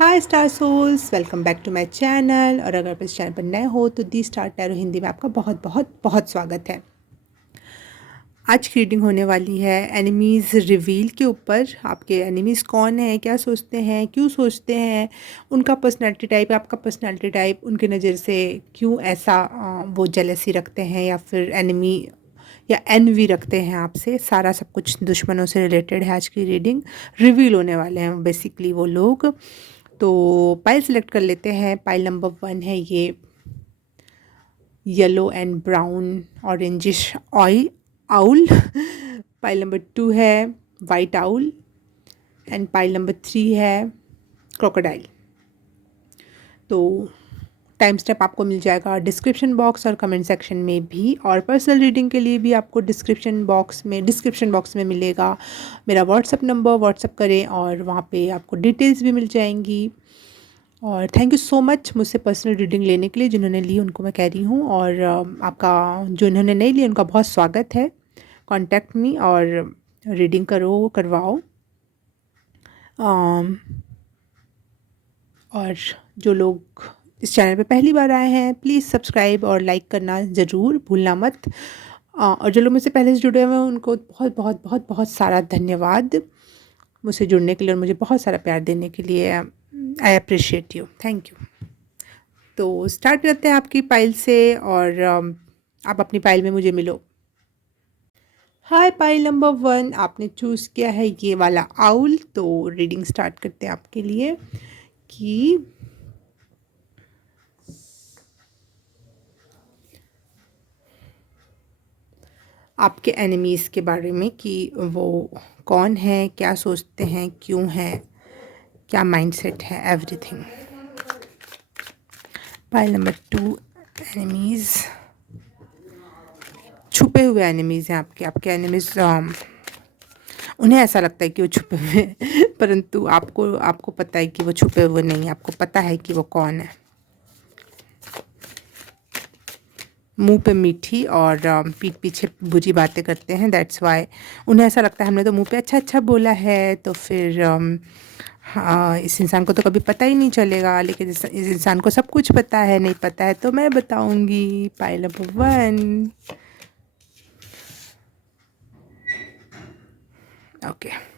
Hi star souls, welcome back to my channel. और अगर आप इस चैनल पर नए हो तो दी स्टार टैरो हिंदी में आपका बहुत बहुत बहुत स्वागत है। आज की रीडिंग होने वाली है एनिमीज़ रिवील के ऊपर। आपके एनिमीज़ कौन है, क्या सोचते हैं, क्यों सोचते हैं, उनका पर्सनैलिटी टाइप, आपका पर्सनैलिटी टाइप, उनकी नज़र से क्यों ऐसा वो जेलसी रखते हैं या फिर एनिमी या एनवी रखते हैं आपसे। सारा सब कुछ दुश्मनों से रिलेटेड है। आज की रीडिंग रिवील होने वाले हैं बेसिकली वो लोग। तो पाइल सेलेक्ट कर लेते हैं। पाइल नंबर 1 है ये yellow and brown orangish oil owl. Pile number 2 है white owl and pile number 3 है क्रोकोडाइल। तो टाइम स्टेप आपको मिल जाएगा डिस्क्रिप्शन बॉक्स और कमेंट सेक्शन में भी, और पर्सनल रीडिंग के लिए भी आपको डिस्क्रिप्शन बॉक्स में मिलेगा मेरा व्हाट्सअप नंबर। व्हाट्सअप करें और वहाँ पे आपको डिटेल्स भी मिल जाएंगी। और थैंक यू सो मच मुझसे पर्सनल रीडिंग लेने के लिए। जिन्होंने ली उनको मैं कह रही हूँ, और आपका जो इन्होंने नहीं ली उनका बहुत स्वागत है। कांटेक्ट मी और रीडिंग करवाओ। और जो लोग इस चैनल पे पहली बार आए हैं प्लीज़ सब्सक्राइब और लाइक करना ज़रूर भूलना मत। और जो लोग मुझसे पहले से जुड़े हुए हैं उनको बहुत बहुत बहुत बहुत सारा धन्यवाद मुझसे जुड़ने के लिए और मुझे बहुत सारा प्यार देने के लिए। I appreciate you, thank you. तो स्टार्ट करते हैं आपकी पाइल से, और आप अपनी पाइल में मुझे मिलो। हाय पाइल नंबर 1, आपने चूज़ किया है ये वाला आउल। तो रीडिंग स्टार्ट करते हैं आपके लिए कि आपके एनिमीज़ के बारे में, कि वो कौन है, क्या सोचते हैं, क्यों है, क्या माइंडसेट है, एवरीथिंग। पाइल नंबर 2 एनिमीज़, छुपे हुए एनिमीज़ हैं आपके एनिमीज़। उन्हें ऐसा लगता है कि वो छुपे हुए हैं परंतु आपको पता है कि वो छुपे हुए नहीं हैं। आपको पता है कि वो कौन है। मुंह पे मीठी और पीठ पीछे बुरी बातें करते हैं। दैट्स वाई उन्हें ऐसा लगता है हमने तो मुंह पे अच्छा अच्छा बोला है, तो फिर हाँ, इस इंसान को तो कभी पता ही नहीं चलेगा, लेकिन इस इंसान को सब कुछ पता है। नहीं पता है तो मैं बताऊंगी। Pile number 1, okay.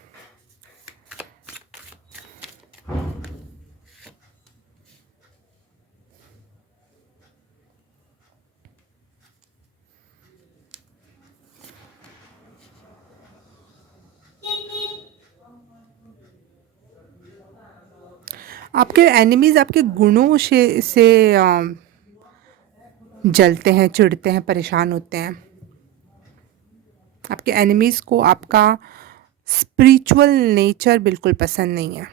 आपके एनिमीज़ आपके गुणों से जलते हैं, चिढ़ते हैं, परेशान होते हैं। आपके एनिमीज़ को आपका स्पिरिचुअल नेचर बिल्कुल पसंद नहीं है।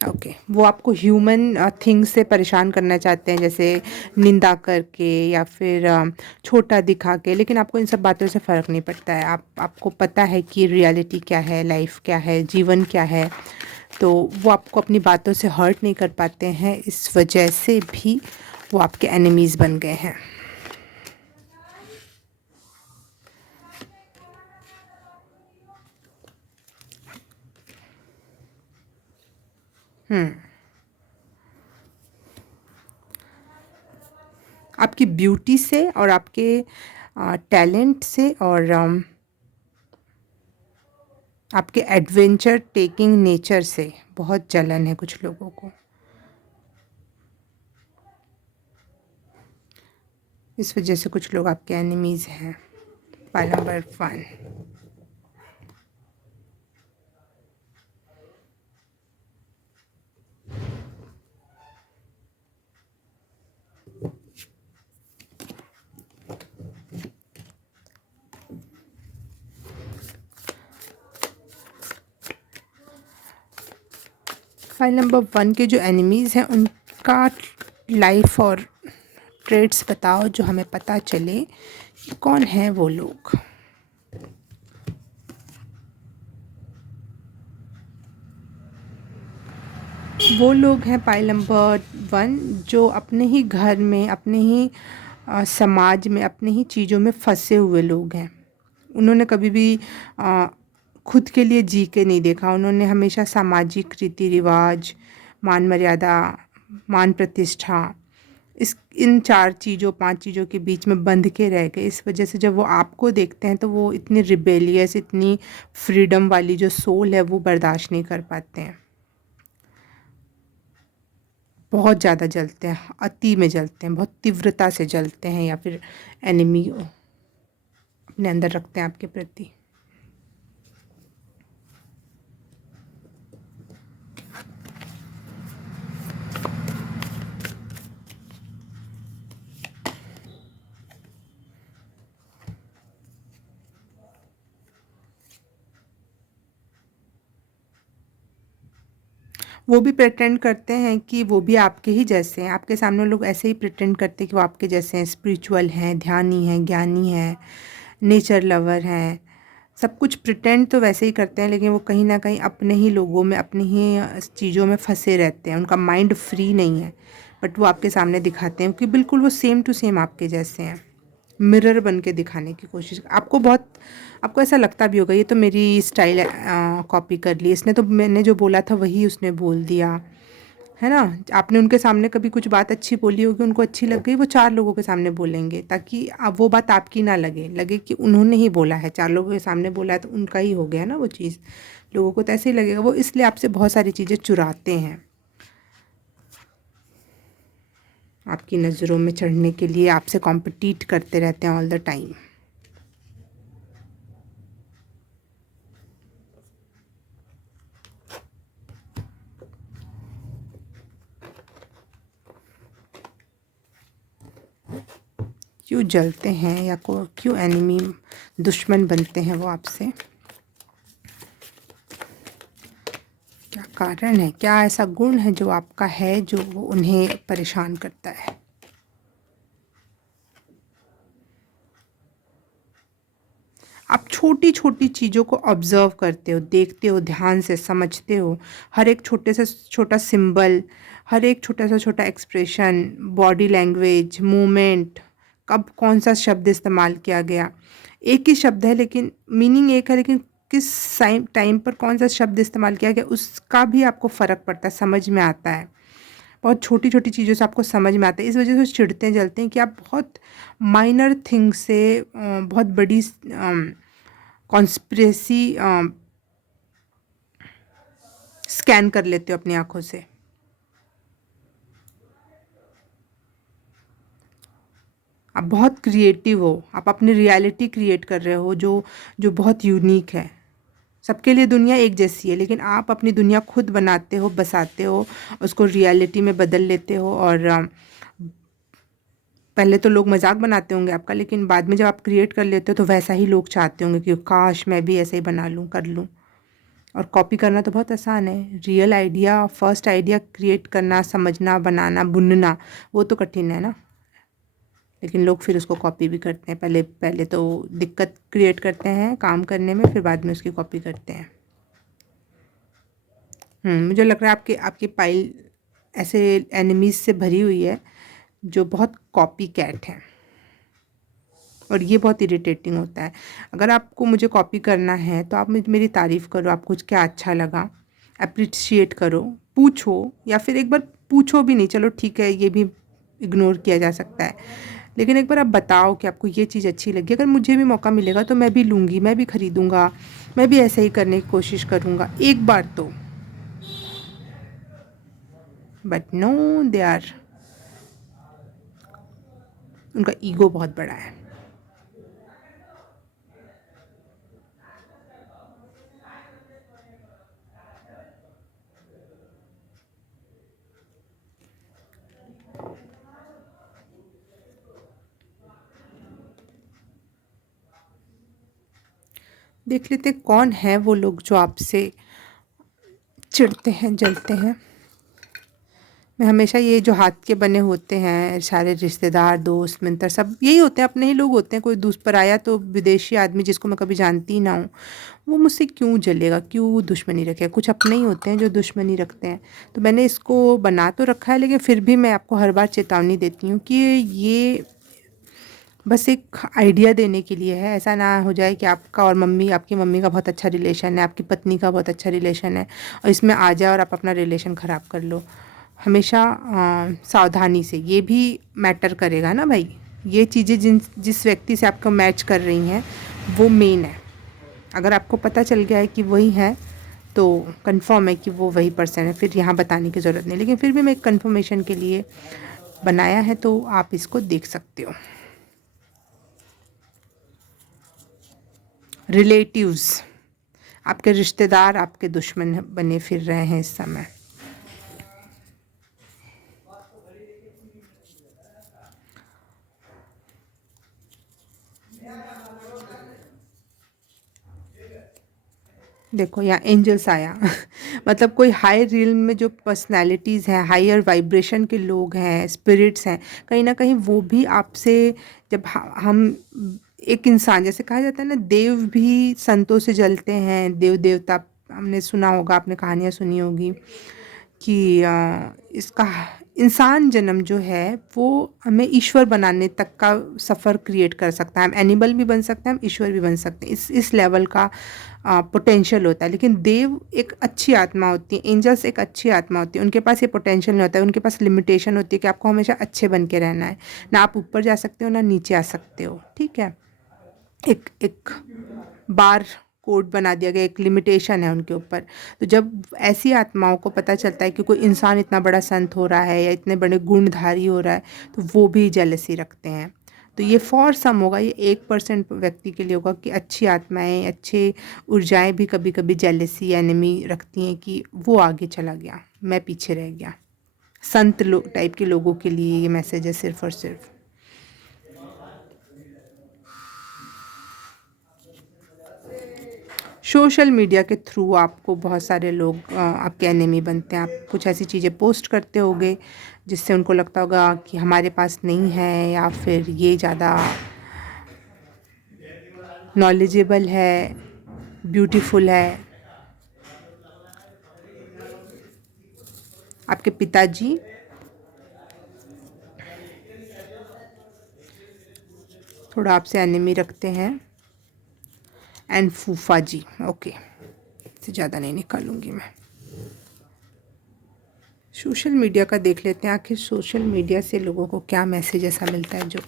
ओके वो आपको ह्यूमन थिंग्स से परेशान करना चाहते हैं, जैसे निंदा करके या फिर छोटा दिखा के, लेकिन आपको इन सब बातों से फ़र्क नहीं पड़ता है। आपको पता है कि रियलिटी क्या है, लाइफ क्या है, जीवन क्या है। तो वो आपको अपनी बातों से हर्ट नहीं कर पाते हैं। इस वजह से भी वो आपके एनिमीज़ बन गए हैं। आपकी ब्यूटी से और आपके टैलेंट से और आपके एडवेंचर टेकिंग नेचर से बहुत जलन है कुछ लोगों को। इस वजह से कुछ लोग आपके एनिमीज़ हैं। पाइल नंबर 1, फाइल नंबर 1 के जो एनिमीज़ हैं उनका लाइफ और ट्रेड्स बताओ, जो हमें पता चले कि कौन है वो लोग। वो लोग हैं पाइल नंबर 1 जो अपने ही घर में, अपने ही समाज में, अपने ही चीज़ों में फंसे हुए लोग हैं। उन्होंने कभी भी खुद के लिए जी के नहीं देखा। उन्होंने हमेशा सामाजिक रीति रिवाज, मान मर्यादा, मान प्रतिष्ठा, इस इन 4 चीज़ों 5 चीज़ों के बीच में बंध के रह गए। इस वजह से जब वो आपको देखते हैं तो वो इतनी रिबेलियस, इतनी फ्रीडम वाली जो सोल है वो बर्दाश्त नहीं कर पाते हैं। बहुत ज़्यादा जलते हैं, अति में जलते हैं, बहुत तीव्रता से जलते हैं, या फिर एनिमी अपने अंदर रखते हैं आपके प्रति। वो भी प्रिटेंड करते हैं कि वो भी आपके ही जैसे हैं। आपके सामने लोग ऐसे ही प्रिटेंड करते हैं कि वो आपके जैसे हैं, स्पिरिचुअल हैं, ध्यानी हैं, ज्ञानी हैं, नेचर लवर हैं। सब कुछ प्रिटेंड तो वैसे ही करते हैं, लेकिन वो कहीं ना कहीं अपने ही लोगों में, अपनी ही चीज़ों में फंसे रहते हैं। उनका माइंड फ्री नहीं है, बट वो आपके सामने दिखाते हैं कि बिल्कुल वो सेम टू सेम आपके जैसे हैं। मिरर बन के दिखाने की कोशिश। आपको ऐसा लगता भी होगा ये तो मेरी स्टाइल कॉपी कर ली इसने, तो मैंने जो बोला था वही उसने बोल दिया, है ना। आपने उनके सामने कभी कुछ बात अच्छी बोली होगी, उनको अच्छी लग गई, वो 4 लोगों के सामने बोलेंगे, ताकि अब वो बात आपकी ना लगे, लगे कि उन्होंने ही बोला है, 4 लोगों के सामने बोला है तो उनका ही हो गया ना वो चीज़। लोगों को तो ऐसे ही लगेगा। वो इसलिए आपसे बहुत सारी चीज़ें चुराते हैं, आपकी नज़रों में चढ़ने के लिए आपसे कॉम्पिटिट करते रहते हैं ऑल द टाइम। क्यों जलते हैं, या को क्यों एनिमी, दुश्मन बनते हैं वो आपसे? क्या कारण है, क्या ऐसा गुण है जो आपका है जो वो उन्हें परेशान करता है? आप छोटी छोटी चीज़ों को ऑब्ज़र्व करते हो, देखते हो, ध्यान से समझते हो। हर एक छोटे से छोटा सिंबल, हर एक छोटा से छोटा एक्सप्रेशन, बॉडी लैंग्वेज, मूवमेंट, कब कौन सा शब्द इस्तेमाल किया गया। एक ही शब्द है लेकिन मीनिंग एक है, लेकिन किस टाइम पर कौन सा शब्द इस्तेमाल किया गया उसका भी आपको फ़र्क पड़ता है, समझ में आता है। बहुत छोटी छोटी चीज़ों से आपको समझ में आता है। इस वजह से चिढ़ते जलते हैं कि आप बहुत माइनर थिंग से बहुत बड़ी कॉन्स्पिरेसी स्कैन कर लेते हो अपनी आंखों से। आप बहुत क्रिएटिव हो, आप अपनी रियलिटी क्रिएट कर रहे हो जो जो बहुत यूनिक है। सबके लिए दुनिया एक जैसी है, लेकिन आप अपनी दुनिया खुद बनाते हो, बसाते हो, उसको रियलिटी में बदल लेते हो। और पहले तो लोग मजाक बनाते होंगे आपका, लेकिन बाद में जब आप क्रिएट कर लेते हो तो वैसा ही लोग चाहते होंगे कि काश मैं भी ऐसे ही बना लूँ, कर लूँ। और कॉपी करना तो बहुत आसान है। Real idea, first idea create करना, समझना, बनाना, बुनना, वो तो कठिन है ना। लेकिन लोग फिर उसको कॉपी भी करते हैं। पहले पहले तो दिक्कत क्रिएट करते हैं काम करने में, फिर बाद में उसकी कॉपी करते हैं। मुझे लग रहा है आपकी आपकी पाइल ऐसे एनिमीज़ से भरी हुई है जो बहुत कॉपी कैट हैं, और ये बहुत इरिटेटिंग होता है। अगर आपको मुझे कॉपी करना है तो आप मेरी तारीफ़ करो, आपको क्या अच्छा लगा, अप्रिशिएट करो, पूछो, या फिर एक बार पूछो भी नहीं, चलो ठीक है ये भी इग्नोर किया जा सकता है, लेकिन एक बार आप बताओ कि आपको ये चीज़ अच्छी लगी। अगर मुझे भी मौका मिलेगा तो मैं भी लूँगी, मैं भी ख़रीदूँगा, मैं भी ऐसे ही करने की कोशिश करूँगा एक बार तो। बट नो, दे आर, उनका ईगो बहुत बड़ा है। देख लेते कौन है वो लोग जो आपसे चिढ़ते हैं, जलते हैं। मैं हमेशा ये जो हाथ के बने होते हैं सारे रिश्तेदार, दोस्त, मित्र, सब यही होते हैं, अपने ही लोग होते हैं। कोई दूसरा पर आया तो विदेशी आदमी जिसको मैं कभी जानती ही ना हूँ, वो मुझसे क्यों जलेगा, क्यों दुश्मनी रखेगा। कुछ अपने ही होते हैं जो दुश्मनी रखते हैं। तो मैंने इसको बना तो रखा है, लेकिन फिर भी मैं आपको हर बार चेतावनी देती हूँ कि ये बस एक आइडिया देने के लिए है। ऐसा ना हो जाए कि आपका और आपकी मम्मी का बहुत अच्छा रिलेशन है, आपकी पत्नी का बहुत अच्छा रिलेशन है और इसमें आ जाए और आप अपना रिलेशन ख़राब कर लो। हमेशा सावधानी से, ये भी मैटर करेगा ना भाई। ये चीज़ें जिस व्यक्ति से आपको मैच कर रही हैं वो मेन है। अगर आपको पता चल गया है कि वही है तो कंफर्म है कि वो वही पर्सन है, फिर यहाँ बताने की ज़रूरत नहीं। लेकिन फिर भी मैं एक कंफर्मेशन के लिए बनाया है, तो आप इसको देख सकते हो। रिलेटिव्स, आपके रिश्तेदार आपके दुश्मन बने फिर रहे हैं इस समय। देखो यहाँ एंजल्स आया मतलब कोई हाई रियल्म में जो पर्सनालिटीज़ हैं, हायर वाइब्रेशन के लोग हैं, स्पिरिट्स हैं, कहीं ना कहीं वो भी आपसे, जब हम एक इंसान, जैसे कहा जाता है ना, देव भी संतों से जलते हैं, देव देवता, हमने सुना होगा, आपने कहानियाँ सुनी होगी कि इसका इंसान जन्म जो है वो हमें ईश्वर बनाने तक का सफ़र क्रिएट कर सकता है। हम एनिमल भी बन सकते हैं, हम ईश्वर भी बन सकते हैं, इस लेवल का पोटेंशियल होता है। लेकिन देव एक अच्छी आत्मा होती है, एंजल्स एक अच्छी आत्मा होती है, उनके पास ये पोटेंशियल नहीं होता है, उनके पास लिमिटेशन होती है कि आपको हमेशा अच्छे बन के रहना है, ना आप ऊपर जा सकते हो ना नीचे आ सकते हो, ठीक है। एक एक बार कोड बना दिया गया, एक लिमिटेशन है उनके ऊपर। तो जब ऐसी आत्माओं को पता चलता है कि कोई इंसान इतना बड़ा संत हो रहा है या इतने बड़े गुणधारी हो रहा है, तो वो भी जेलसी रखते हैं। तो ये फॉर सम होगा, ये 1% व्यक्ति के लिए होगा कि अच्छी आत्माएं, अच्छे ऊर्जाएं भी कभी कभी जेलसी, एनिमी रखती हैं कि वो आगे चला गया, मैं पीछे रह गया। संत लोग टाइप के लोगों के लिए ये मैसेज है सिर्फ और सिर्फ। सोशल मीडिया के थ्रू आपको बहुत सारे लोग आपके एनिमी बनते हैं। आप कुछ ऐसी चीज़ें पोस्ट करते होगे जिससे उनको लगता होगा कि हमारे पास नहीं है, या फिर ये ज़्यादा नॉलेजेबल है, ब्यूटीफुल है। आपके पिताजी थोड़ा आपसे एनिमी रखते हैं, एंड फूफा जी, ओके, इससे ज़्यादा नहीं निकालूंगी मैं। सोशल मीडिया का देख लेते हैं, आखिर सोशल मीडिया से लोगों को क्या मैसेज ऐसा मिलता है जो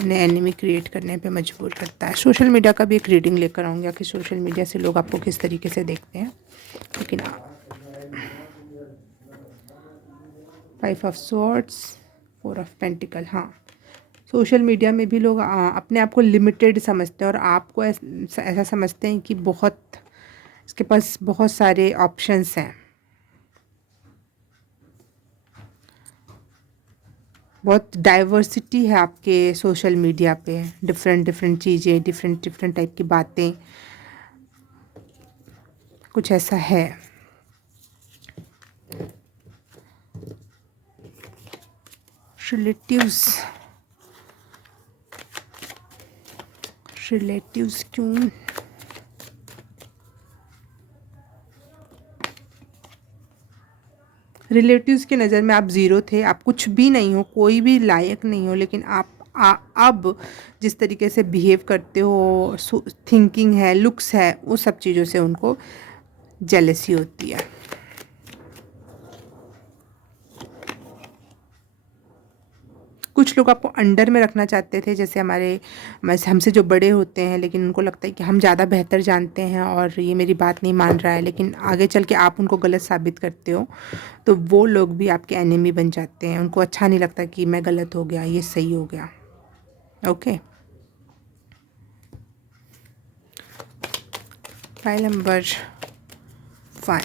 उन्हें एनिमी क्रिएट करने पे मजबूर करता है। सोशल मीडिया का भी एक रीडिंग लेकर आऊँगी, आखिर सोशल मीडिया से लोग आपको किस तरीके से देखते हैं। लेकिन 5 ऑफ स्वॉर्ड्स, 4 ऑफ पेंटिकल, हाँ, सोशल मीडिया में भी लोग अपने आप को लिमिटेड समझते हैं और आपको ऐसा समझते हैं कि इसके पास बहुत सारे ऑप्शंस हैं, बहुत डाइवर्सिटी है आपके सोशल मीडिया पे, डिफरेंट डिफरेंट चीज़ें, डिफरेंट डिफरेंट टाइप की बातें, कुछ ऐसा है। रिलेटिव्स क्यों? रिलेटिव्स की नज़र में आप ज़ीरो थे, आप कुछ भी नहीं हो, कोई भी लायक नहीं हो, लेकिन आप अब जिस तरीके से बिहेव करते हो, थिंकिंग है, लुक्स है, वो सब चीज़ों से उनको जेलसी होती है। कुछ लोग आपको अंडर में रखना चाहते थे, जैसे हमसे जो बड़े होते हैं, लेकिन उनको लगता है कि हम ज़्यादा बेहतर जानते हैं और ये मेरी बात नहीं मान रहा है, लेकिन आगे चल के आप उनको गलत साबित करते हो, तो वो लोग भी आपके एनिमी बन जाते हैं। उनको अच्छा नहीं लगता कि मैं गलत हो गया, ये सही हो गया। Okay, file number 1।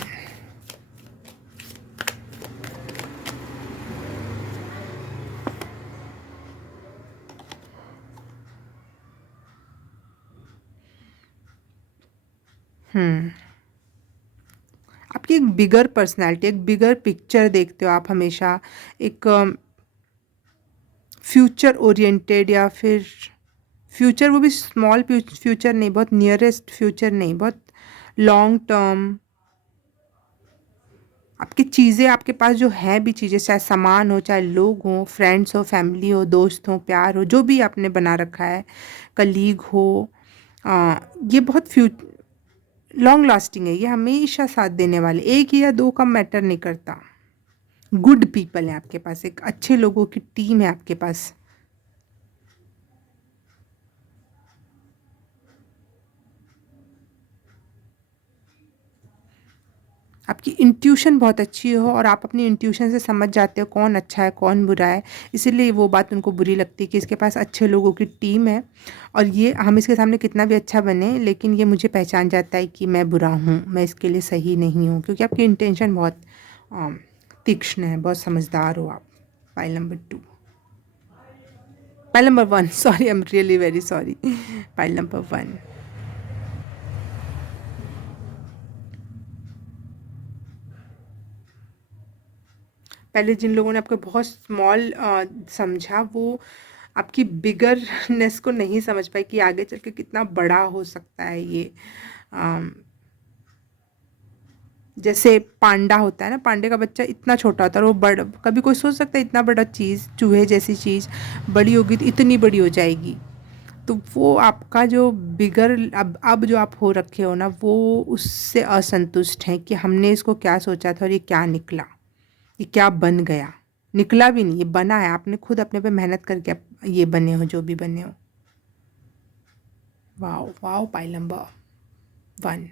आपकी एक बिगर पर्सनैलिटी, एक बिगर पिक्चर देखते हो आप हमेशा, एक फ्यूचर ओरिएंटेड, या फिर फ्यूचर वो भी स्मॉल फ्यूचर नहीं, बहुत नियरेस्ट फ्यूचर नहीं, बहुत लॉन्ग टर्म आपकी चीज़ें आपके पास जो है भी चीज़ें, चाहे सामान हो, चाहे लोग हों, फ्रेंड्स हो, फैमिली हो, दोस्त हो, प्यार हो, जो भी आपने बना रखा है, कलीग हो, ये बहुत लॉन्ग लास्टिंग है, ये हमेशा साथ देने वाले, एक या दो का मैटर नहीं करता। गुड पीपल है आपके पास, एक अच्छे लोगों की टीम है आपके पास। आपकी इंट्यूशन बहुत अच्छी हो और आप अपनी इंट्यूशन से समझ जाते हो कौन अच्छा है कौन बुरा है, इसीलिए वो बात उनको बुरी लगती है कि इसके पास अच्छे लोगों की टीम है और ये हम इसके सामने कितना भी अच्छा बने लेकिन ये मुझे पहचान जाता है कि मैं बुरा हूँ, मैं इसके लिए सही नहीं हूँ, क्योंकि आपकी इंटेंशन बहुत तीक्ष्ण है, बहुत समझदार हो आप। Pile number 2, pile number 1, sorry, I am really very sorry, pile number 1। पहले जिन लोगों ने आपको बहुत स्मॉल समझा, वो आपकी बिगरनेस को नहीं समझ पाए कि आगे चल के कितना बड़ा हो सकता है ये। अम, जैसे पांडा होता है ना, पांडे का बच्चा इतना छोटा होता है और वो बड़, कभी कोई सोच सकता है इतना बड़ा चीज़, चूहे जैसी चीज़ बड़ी होगी तो इतनी बड़ी हो जाएगी। तो वो आपका जो बिगर अब जो आप हो रखे हो ना, वो उससे असंतुष्ट हैं कि हमने इसको क्या सोचा था और ये क्या निकला, ये क्या बन गया। निकला भी नहीं, ये बना है, आपने खुद अपने पे मेहनत करके ये बने हो जो भी बने हो। Wow wow, pile number 1।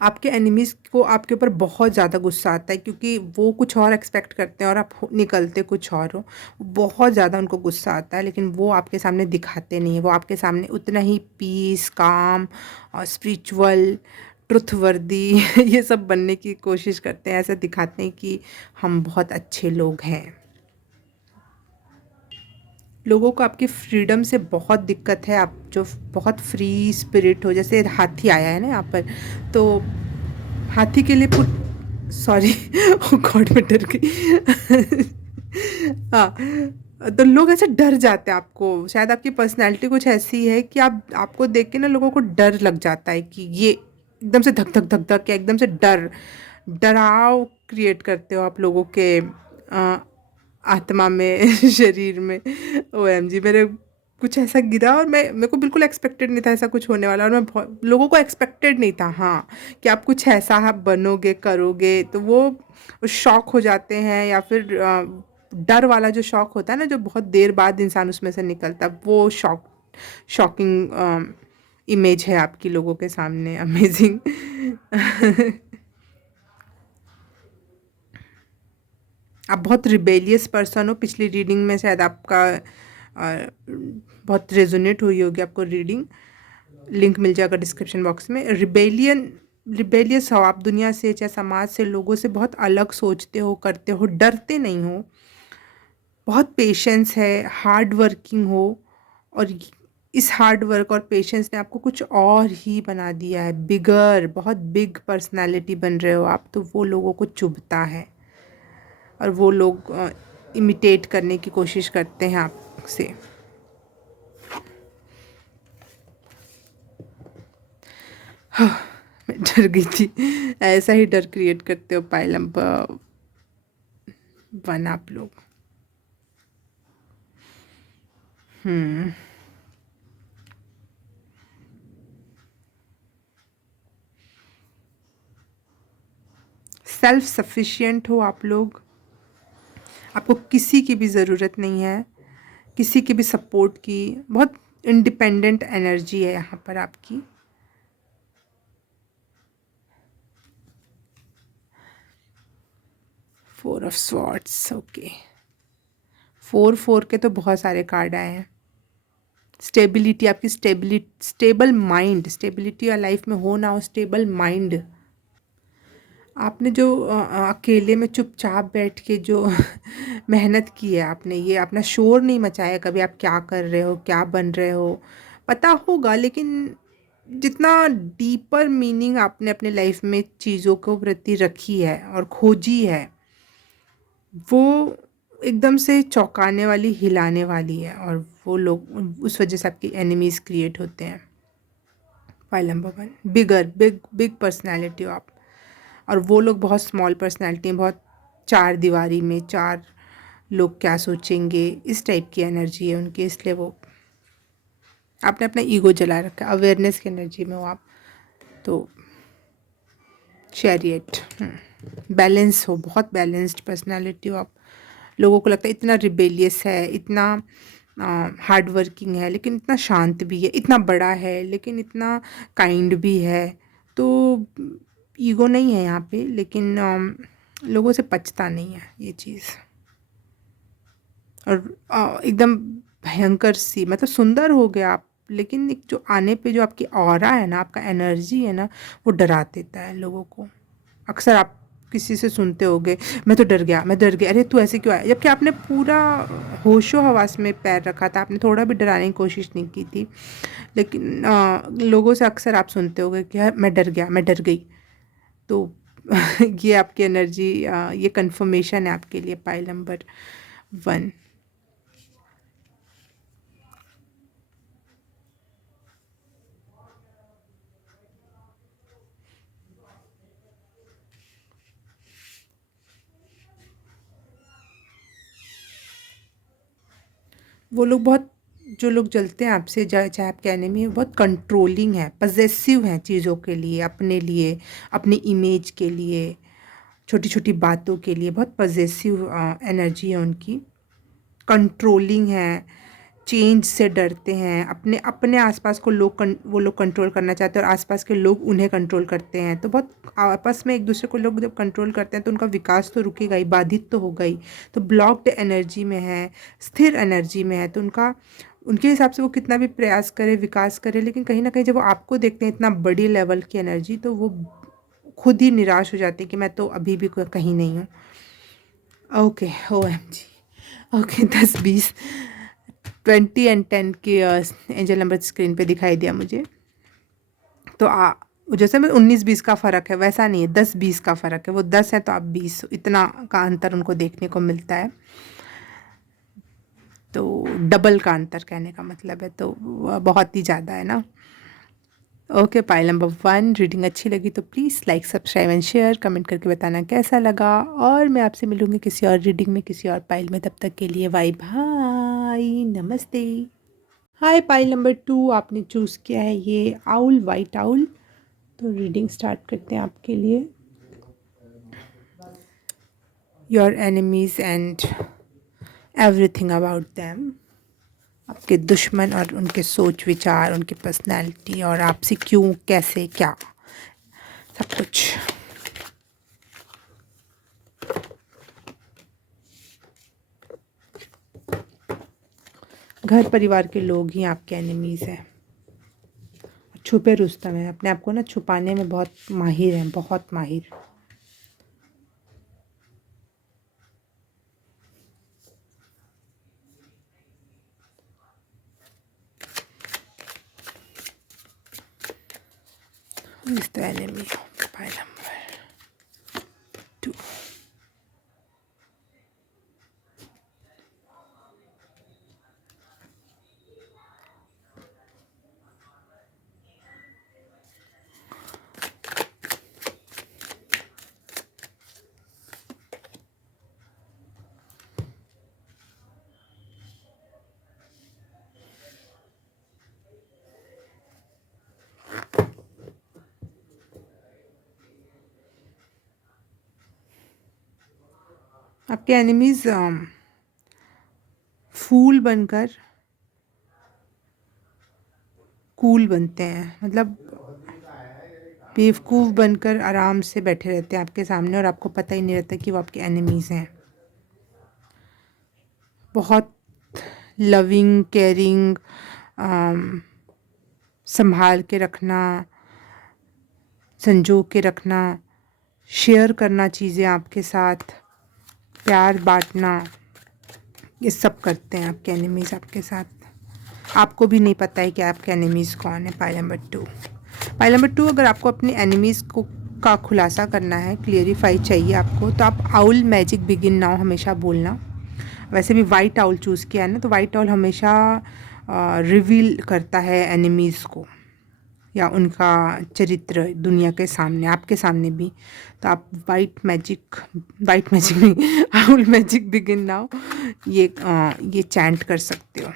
आपके एनिमीज़ को आपके ऊपर बहुत ज़्यादा गुस्सा आता है क्योंकि वो कुछ और एक्सपेक्ट करते हैं और आप निकलते कुछ और हो। बहुत ज़्यादा उनको गुस्सा आता है लेकिन वो आपके सामने दिखाते नहीं हैं, वो आपके सामने उतना ही पीस, काम और स्पिरिचुअल, ट्रुथवर्दी ये सब बनने की कोशिश करते हैं, ऐसा दिखाते हैं कि हम बहुत अच्छे लोग हैं। लोगों को आपकी फ्रीडम से बहुत दिक्कत है, आप जो बहुत फ्री स्पिरिट हो, जैसे हाथी आया है ना यहाँ पर, तो हाथी के लिए पुट, सॉरी गॉड, मैं डर गई हाँ, तो लोग ऐसे डर जाते हैं आपको, शायद आपकी पर्सनैलिटी कुछ ऐसी है कि आप, आपको देख के ना लोगों को डर लग जाता है कि ये एकदम से धक धक धक धक, या एकदम से डराव क्रिएट करते हो आप लोगों के आत्मा में शरीर में। ओएमजी, मेरे कुछ ऐसा गिरा और मेरे को बिल्कुल एक्सपेक्टेड नहीं था ऐसा कुछ होने वाला, और मैं बहुत लोगों को एक्सपेक्टेड नहीं था, हाँ, कि आप कुछ ऐसा आप बनोगे करोगे, तो वो शॉक हो जाते हैं, या फिर डर वाला जो शॉक होता है ना, जो बहुत देर बाद इंसान उसमें से निकलता है, वो शॉकिंग इमेज है आपकी लोगों के सामने। अमेजिंग आप बहुत रिबेलियस पर्सन हो, पिछली रीडिंग में शायद आपका बहुत रेजोनेट हुई होगी आपको रीडिंग, लिंक मिल जाएगा डिस्क्रिप्शन बॉक्स में। रिबेलियस हो आप, दुनिया से चाहे समाज से, लोगों से बहुत अलग सोचते हो, करते हो, डरते नहीं हो, बहुत पेशेंस है, हार्ड वर्किंग हो, और इस हार्ड वर्क और पेशेंस ने आपको कुछ और ही बना दिया है, बिगर, बहुत बिग पर्सनालिटी बन रहे हो आप, तो वो लोगों को चुभता है और वो लोग इमिटेट करने की कोशिश करते हैं आपसे। मैं डर गई थी, ऐसा ही डर क्रिएट करते हो पाइल नंबर 1 आप लोग। सेल्फ सफिशिएंट हो आप लोग, आपको किसी की भी ज़रूरत नहीं है, किसी की भी सपोर्ट की, बहुत इंडिपेंडेंट एनर्जी है यहाँ पर आपकी। फोर ऑफ स्वॉर्ड्स, ओके, 4 के तो बहुत सारे कार्ड आए हैं। स्टेबिलिटी, आपकी स्टेबल माइंड, स्टेबिलिटी या लाइफ में हो ना हो, स्टेबल माइंड। आपने जो अकेले में चुपचाप बैठ के जो मेहनत की है आपने, ये अपना शोर नहीं मचाया कभी, आप क्या कर रहे हो, क्या बन रहे हो, पता होगा, लेकिन जितना डीपर मीनिंग आपने अपने लाइफ में चीज़ों को प्रति रखी है और खोजी है, वो एकदम से चौंकाने वाली, हिलाने वाली है, और वो लोग उस वजह से आपकी एनिमीज़ क्रिएट होते हैं। File number 1, big big personality हो आप, और वो लोग बहुत स्मॉल पर्सनैलिटी हैं, बहुत चार दीवारी में, चार लोग क्या सोचेंगे, इस टाइप की एनर्जी है उनकी, इसलिए वो आपने अपना ईगो जला रखा है, अवेयरनेस की एनर्जी में हो आप। तो चैरियट, बैलेंस हो, बहुत बैलेंस्ड पर्सनालिटी हो आप। लोगों को लगता है इतना रिबेलियस है, इतना हार्ड वर्किंग है, लेकिन इतना शांत भी है, इतना बड़ा है लेकिन इतना काइंड भी है। तो ईगो नहीं है यहाँ पे, लेकिन लोगों से पचता नहीं है ये चीज़। और एकदम भयंकर सी, मतलब सुंदर हो गया आप, लेकिन एक जो आने पे जो आपकी ऑरा है ना, आपका एनर्जी है ना, वो डरा देता है लोगों को। अक्सर आप किसी से सुनते होगे, मैं तो डर गया, मैं डर गया, अरे तू ऐसे क्यों आया, जबकि आपने पूरा होशो हवास में पैर रखा था, आपने थोड़ा भी डराने की कोशिश नहीं की थी। लेकिन लोगों से अक्सर आप सुनते होगे कि यार मैं डर गया, मैं डर गई। तो ये आपकी एनर्जी, ये कंफर्मेशन है आपके लिए, पाइल नंबर 1। वो लोग बहुत, जो लोग जलते हैं आपसे, चाहे आपके एनिमी है, बहुत कंट्रोलिंग है, पजेसिव हैं चीज़ों के लिए, अपने लिए, अपनी इमेज के लिए, छोटी छोटी बातों के लिए बहुत पजेसिव एनर्जी है उनकी। कंट्रोलिंग है, चेंज से डरते हैं, अपने अपने आसपास को वो लोग कंट्रोल करना चाहते हैं और आसपास के लोग उन्हें कंट्रोल करते हैं। तो बहुत आपस में एक दूसरे को लोग जब कंट्रोल करते हैं तो उनका विकास तो रुकेगा ही, बाधित तो होगा ही। तो ब्लॉक्ड एनर्जी में है, स्थिर एनर्जी में है, तो उनका, उनके हिसाब से वो कितना भी प्रयास करे, विकास करे, लेकिन कहीं ना कहीं जब वो आपको देखते हैं इतना बड़ी लेवल की एनर्जी, तो वो खुद ही निराश हो जाते हैं कि मैं तो अभी भी कहीं नहीं हूँ। Okay, OMG। ओके, 10 20 20 एंड 10 के एंजल नंबर स्क्रीन पे दिखाई दिया मुझे। तो जैसे में 19 20 का फ़र्क है, वैसा नहीं है, 10 20 का फ़र्क है। वो 10 है तो आप 20, इतना का अंतर उनको देखने को मिलता है। तो डबल का अंतर कहने का मतलब है, तो बहुत ही ज़्यादा है ना। ओके, पाइल नंबर 1 रीडिंग अच्छी लगी तो please like, subscribe and share, comment करके बताना कैसा लगा। और मैं आपसे मिलूँगी किसी और रीडिंग में, किसी और पाइल में। तब तक के लिए बाय बाय, नमस्ते। हाय, पाइल नंबर 2 आपने चूज़ किया है ये आउल, वाइट आउल। तो रीडिंग स्टार्ट करते हैं आपके लिए। Your enemies and everything about them, आपके दुश्मन और उनके सोच विचार, उनकी पर्सनैलिटी, और आपसे क्यों, कैसे, क्या, सब कुछ। घर परिवार के लोग ही आपके एनिमीज़ हैं। छुपे रुस्तम हैं, अपने आप को ना छुपाने में बहुत माहिर हैं, बहुत माहिर। इस द एनिमी, पाइल नंबर 2। आपके एनिमीज़ फूल बनकर कूल बनते हैं, मतलब बेवकूफ़ बनकर आराम से बैठे रहते हैं आपके सामने, और आपको पता ही नहीं रहता कि वो आपके एनिमीज़ हैं। बहुत लविंग, केयरिंग, संभाल के रखना, संजो के रखना, शेयर करना चीज़ें आपके साथ, प्यार बांटना, ये सब करते हैं आपके एनिमीज़ आपके साथ। आपको भी नहीं पता है कि आपके एनिमीज़ कौन है। पाइल नंबर 2, पाइल नंबर 2, अगर आपको अपने एनिमीज़ को का खुलासा करना है, क्लियरिफाई चाहिए आपको, तो आप आउल मैजिक बिगिन नाउ हमेशा बोलना। वैसे भी वाइट आउल चूज़ किया है ना, तो वाइट आउल हमेशा रिवील करता है एनिमीज़ को, या उनका चरित्र दुनिया के सामने, आपके सामने भी, तो आप वाइट मैजिक नहीं, आउल मैजिक बिगिन नाउ, ये चैंट कर सकते हो।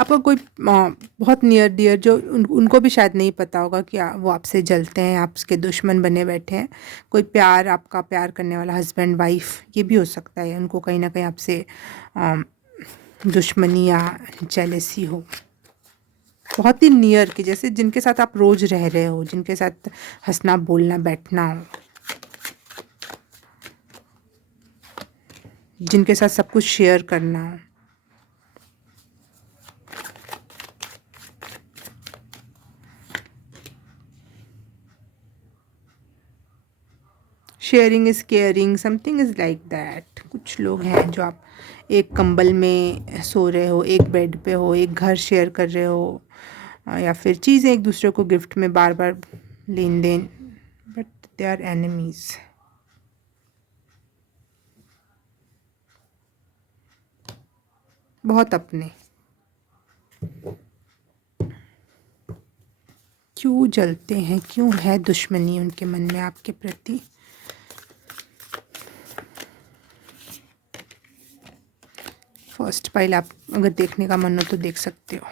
आपका कोई बहुत नियर डियर जो उनको भी शायद नहीं पता होगा कि वो आपसे जलते हैं, आपके दुश्मन बने बैठे हैं, कोई आपका प्यार करने वाला हस्बैंड वाइफ, ये भी हो सकता है उनको कहीं ना कहीं आपसे दुश्मनी या जेलसी हो, बहुत ही नियर की, जैसे जिनके साथ आप रोज रह रहे हो, जिनके साथ हंसना बोलना बैठना हो, जिनके साथ सब कुछ शेयर करना हो। Sharing is caring, something is like that. कुछ लोग हैं जो आप एक कंबल में सो रहे हो, एक बेड पे हो, एक घर शेयर कर रहे हो, या फिर चीज़ें एक दूसरे को गिफ्ट में बार बार लेन देन, बट दे आर एनिमीज। बहुत अपने। क्यों जलते हैं, क्यों है दुश्मनी उनके मन में आपके प्रति? फर्स्ट पाइल आप अगर देखने का मन हो तो देख सकते हो।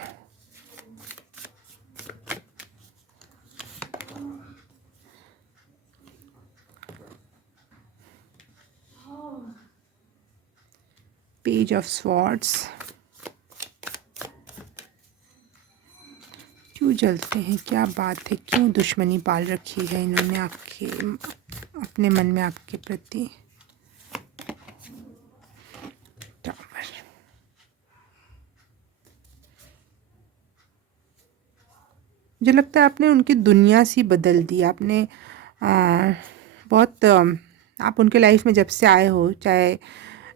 Page of swords. क्यों जलते हैं, क्या बात है, क्यों दुश्मनी पाल रखी है इन्होंने आपके अपने मन में आपके प्रति? टावर। मुझे लगता है आपने उनकी दुनिया सी बदल दी। आपने बहुत आप उनके लाइफ में जब से आए हो, चाहे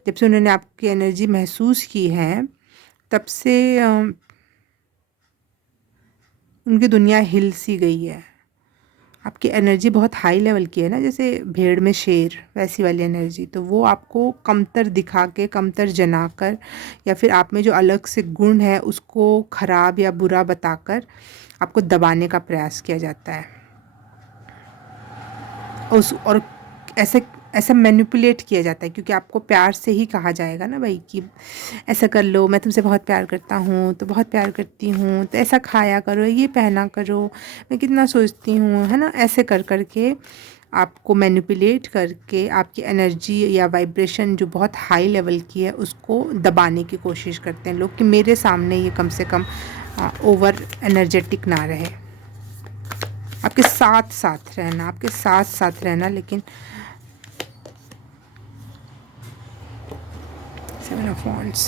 जब से उन्होंने आपकी एनर्जी महसूस की है, तब से उनकी दुनिया हिल सी गई है। आपकी एनर्जी बहुत हाई लेवल की है ना, जैसे भेड़ में शेर, वैसी वाली एनर्जी। तो वो आपको कमतर दिखा के, कमतर जनाकर, या फिर आप में जो अलग से गुण है उसको खराब या बुरा बताकर आपको दबाने का प्रयास किया जाता है। और ऐसे ऐसा मैनिपुलेट किया जाता है, क्योंकि आपको प्यार से ही कहा जाएगा ना भाई कि ऐसा कर लो, मैं तुमसे बहुत प्यार करता हूँ, तो बहुत प्यार करती हूँ, तो ऐसा खाया करो, ये पहना करो, मैं कितना सोचती हूँ, है ना। ऐसे कर कर के आपको मैनिपुलेट करके आपकी एनर्जी या वाइब्रेशन जो बहुत हाई लेवल की है उसको दबाने की कोशिश करते हैं लोग, कि मेरे सामने ये कम से कम ओवर एनर्जेटिक ना रहे। आपके साथ साथ रहना, आपके साथ साथ रहना, लेकिन 7 of Wands।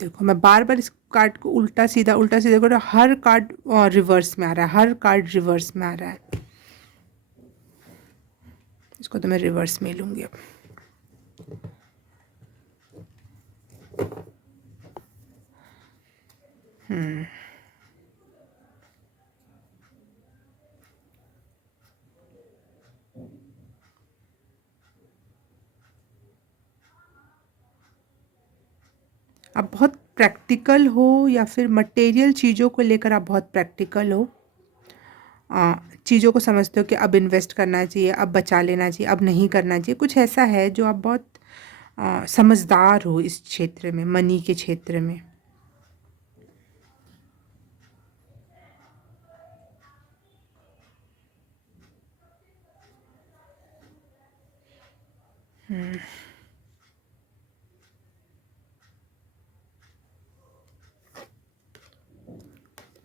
देखो मैं बार बार इस कार्ड को उल्टा सीधा कर रहा हूँ, हर कार्ड रिवर्स में आ रहा है, हर कार्ड रिवर्स में आ रहा है। इसको तो मैं रिवर्स में लूँगी अब। आप बहुत प्रैक्टिकल हो, या फिर मटेरियल चीज़ों को लेकर आप बहुत प्रैक्टिकल हो, चीज़ों को समझते हो कि अब इन्वेस्ट करना चाहिए, अब बचा लेना चाहिए, अब नहीं करना चाहिए, कुछ ऐसा है जो आप बहुत समझदार हो इस क्षेत्र में, मनी के क्षेत्र में।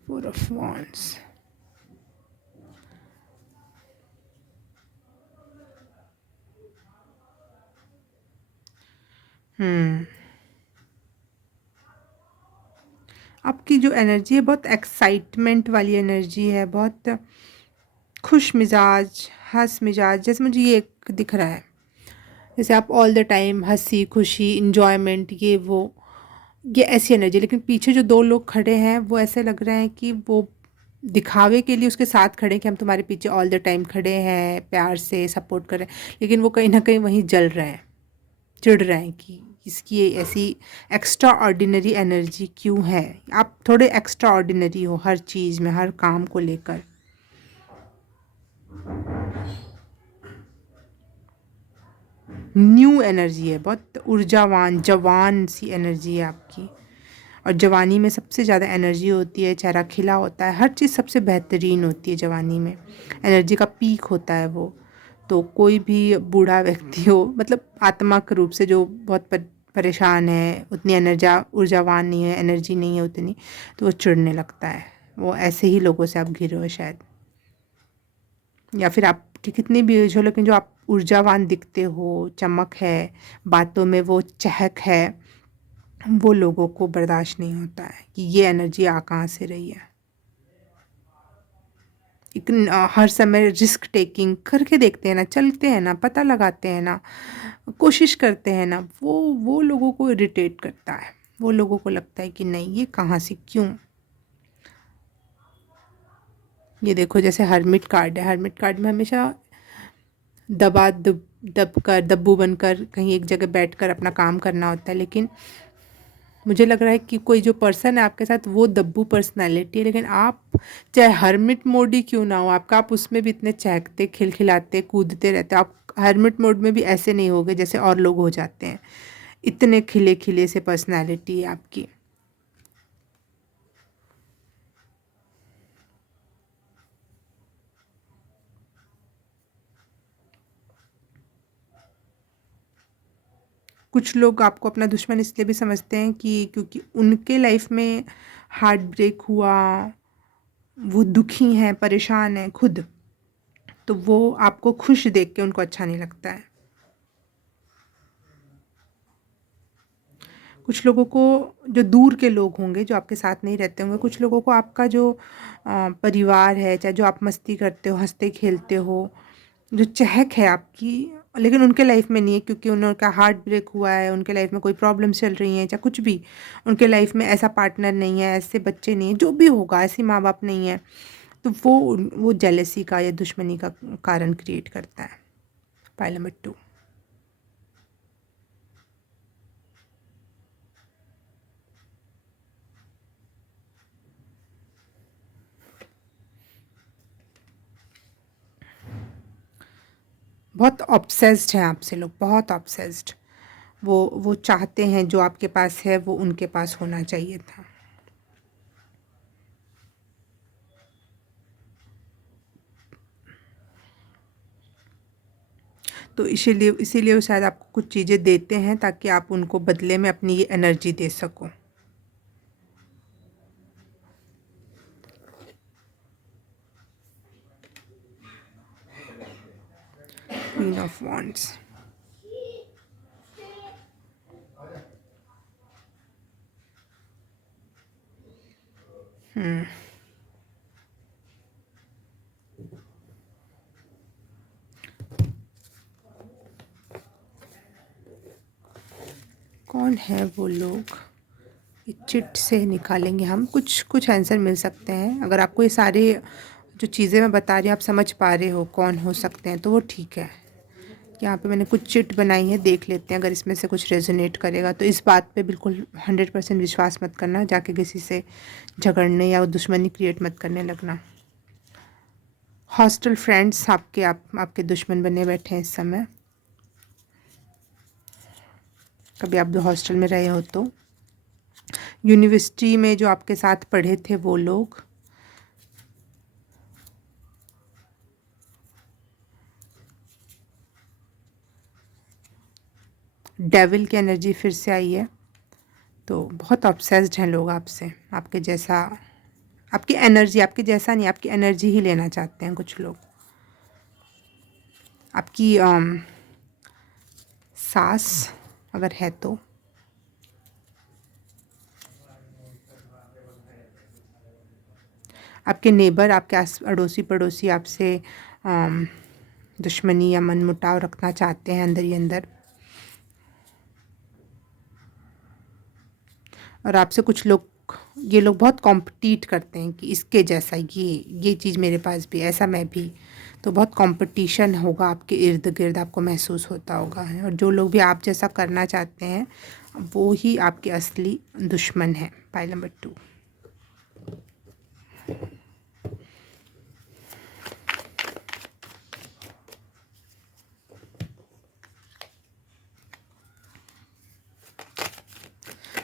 Four of Wands। हम्म। आपकी जो एनर्जी है बहुत एक्साइटमेंट वाली एनर्जी है, बहुत खुश मिजाज, हंस मिजाज, जैसे मुझे ये एक दिख रहा है। जैसे आप ऑल द टाइम हंसी खुशी इंजॉयमेंट ये ऐसी एनर्जी। लेकिन पीछे जो दो लोग खड़े हैं वो ऐसे लग रहे हैं कि वो दिखावे के लिए उसके साथ खड़े हैं कि हम तुम्हारे पीछे ऑल द टाइम खड़े हैं, प्यार से सपोर्ट कर रहे हैं, लेकिन वो कहीं ना कहीं वहीं जल रहे हैं, चिढ़ रहे हैं कि इसकी ये ऐसी एक्स्ट्रा ऑर्डिनरी एनर्जी क्यों है। आप थोड़े एक्स्ट्रा ऑर्डिनरी हो हर चीज़ में, हर काम को लेकर। न्यू एनर्जी है, बहुत ऊर्जावान जवान सी एनर्जी है आपकी। और जवानी में सबसे ज़्यादा एनर्जी होती है, चेहरा खिला होता है, हर चीज़ सबसे बेहतरीन होती है जवानी में। एनर्जी का पीक होता है वो। तो कोई भी बूढ़ा व्यक्ति हो, मतलब आत्मिक रूप से जो बहुत परेशान है, उतनी ऊर्जावान नहीं है, एनर्जी नहीं है उतनी, तो वो चिढ़ने लगता है। वो ऐसे ही लोगों से आप घिरे हो शायद, या फिर आपकी कितनी भी एज हो लेकिन जो आप ऊर्जावान दिखते हो, चमक है, बातों में वो चहक है, वो लोगों को बर्दाश्त नहीं होता है कि ये एनर्जी आ कहाँ से रही है। एक हर समय रिस्क टेकिंग करके देखते हैं ना, चलते हैं ना, पता लगाते हैं ना, कोशिश करते हैं ना, वो लोगों को इरिटेट करता है। वो लोगों को लगता है कि नहीं, ये कहाँ से क्यों। ये देखो जैसे हर्मिट कार्ड है, हर्मिट कार्ड में हमेशा दब कर दब्बू बनकर कहीं एक जगह बैठकर अपना काम करना होता है। लेकिन मुझे लग रहा है कि कोई जो पर्सन है आपके साथ वो दब्बू पर्सनैलिटी है, लेकिन आप चाहे हर्मिट मोड ही क्यों ना हो आपका, आप उसमें भी इतने चहकते खिलखिलाते कूदते रहते। आप हर्मिट मोड में भी ऐसे नहीं होगे जैसे और लोग हो जाते हैं। इतने खिले खिले से पर्सनैलिटी है आपकी। कुछ लोग आपको अपना दुश्मन इसलिए भी समझते हैं कि क्योंकि उनके लाइफ में हार्ट ब्रेक हुआ, वो दुखी हैं, परेशान हैं खुद, तो वो आपको खुश देख के उनको अच्छा नहीं लगता है। कुछ लोगों को, जो दूर के लोग होंगे जो आपके साथ नहीं रहते होंगे, कुछ लोगों को आपका जो परिवार है, चाहे जो आप मस्ती करते हो, हंसते खेलते हो, जो चहक है आपकी, लेकिन उनके लाइफ में नहीं है क्योंकि उनका हार्ट ब्रेक हुआ है, उनके लाइफ में कोई प्रॉब्लम चल रही है, चाहे कुछ भी, उनके लाइफ में ऐसा पार्टनर नहीं है, ऐसे बच्चे नहीं हैं, जो भी होगा, ऐसे माँ बाप नहीं है, तो वो जेलसी का या दुश्मनी का कारण क्रिएट करता है। Pile number 2। बहुत ऑब्सेस्ड हैं आपसे लोग, बहुत ऑब्सेस्ड। वो चाहते हैं जो आपके पास है वो उनके पास होना चाहिए था। तो इसीलिए इसीलिए वो शायद आपको कुछ चीज़ें देते हैं ताकि आप उनको बदले में अपनी ये एनर्जी दे सको। Queen of wands. कौन है वो लोग, ये चिट से निकालेंगे हम, कुछ कुछ आंसर मिल सकते हैं। अगर आपको ये सारे जो चीज़ें मैं बता रही हूँ आप समझ पा रहे हो कौन हो सकते हैं तो वो ठीक है। यहाँ पे मैंने कुछ चिट बनाई है, देख लेते हैं अगर इसमें से कुछ रेजोनेट करेगा। तो इस बात पे बिल्कुल 100% विश्वास मत करना, जाके किसी से झगड़ने या दुश्मनी क्रिएट मत करने लगना। हॉस्टल फ्रेंड्स आपके दुश्मन बने बैठे हैं इस समय। कभी आप हॉस्टल में रहे हो तो। यूनिवर्सिटी में जो आपके साथ पढ़े थे वो लोग। डेविल की एनर्जी फिर से आई है। तो बहुत ऑब्सेस्ड हैं लोग आपसे, आपके जैसा, आपकी एनर्जी, आपके जैसा नहीं, आपकी एनर्जी ही लेना चाहते हैं कुछ लोग। आपकी सास अगर है तो आपके नेबर, आपके आस अड़ोसी पड़ोसी आपसे दुश्मनी या मनमुटाव रखना चाहते हैं अंदर ही अंदर, और आपसे कुछ लोग, ये लोग बहुत कॉम्पिटिट करते हैं कि इसके जैसा ये चीज़ मेरे पास भी, ऐसा मैं भी। तो बहुत कंपटीशन होगा आपके इर्द गिर्द, आपको महसूस होता होगा है। और जो लोग भी आप जैसा करना चाहते हैं वो ही आपके असली दुश्मन है। Pile number 2।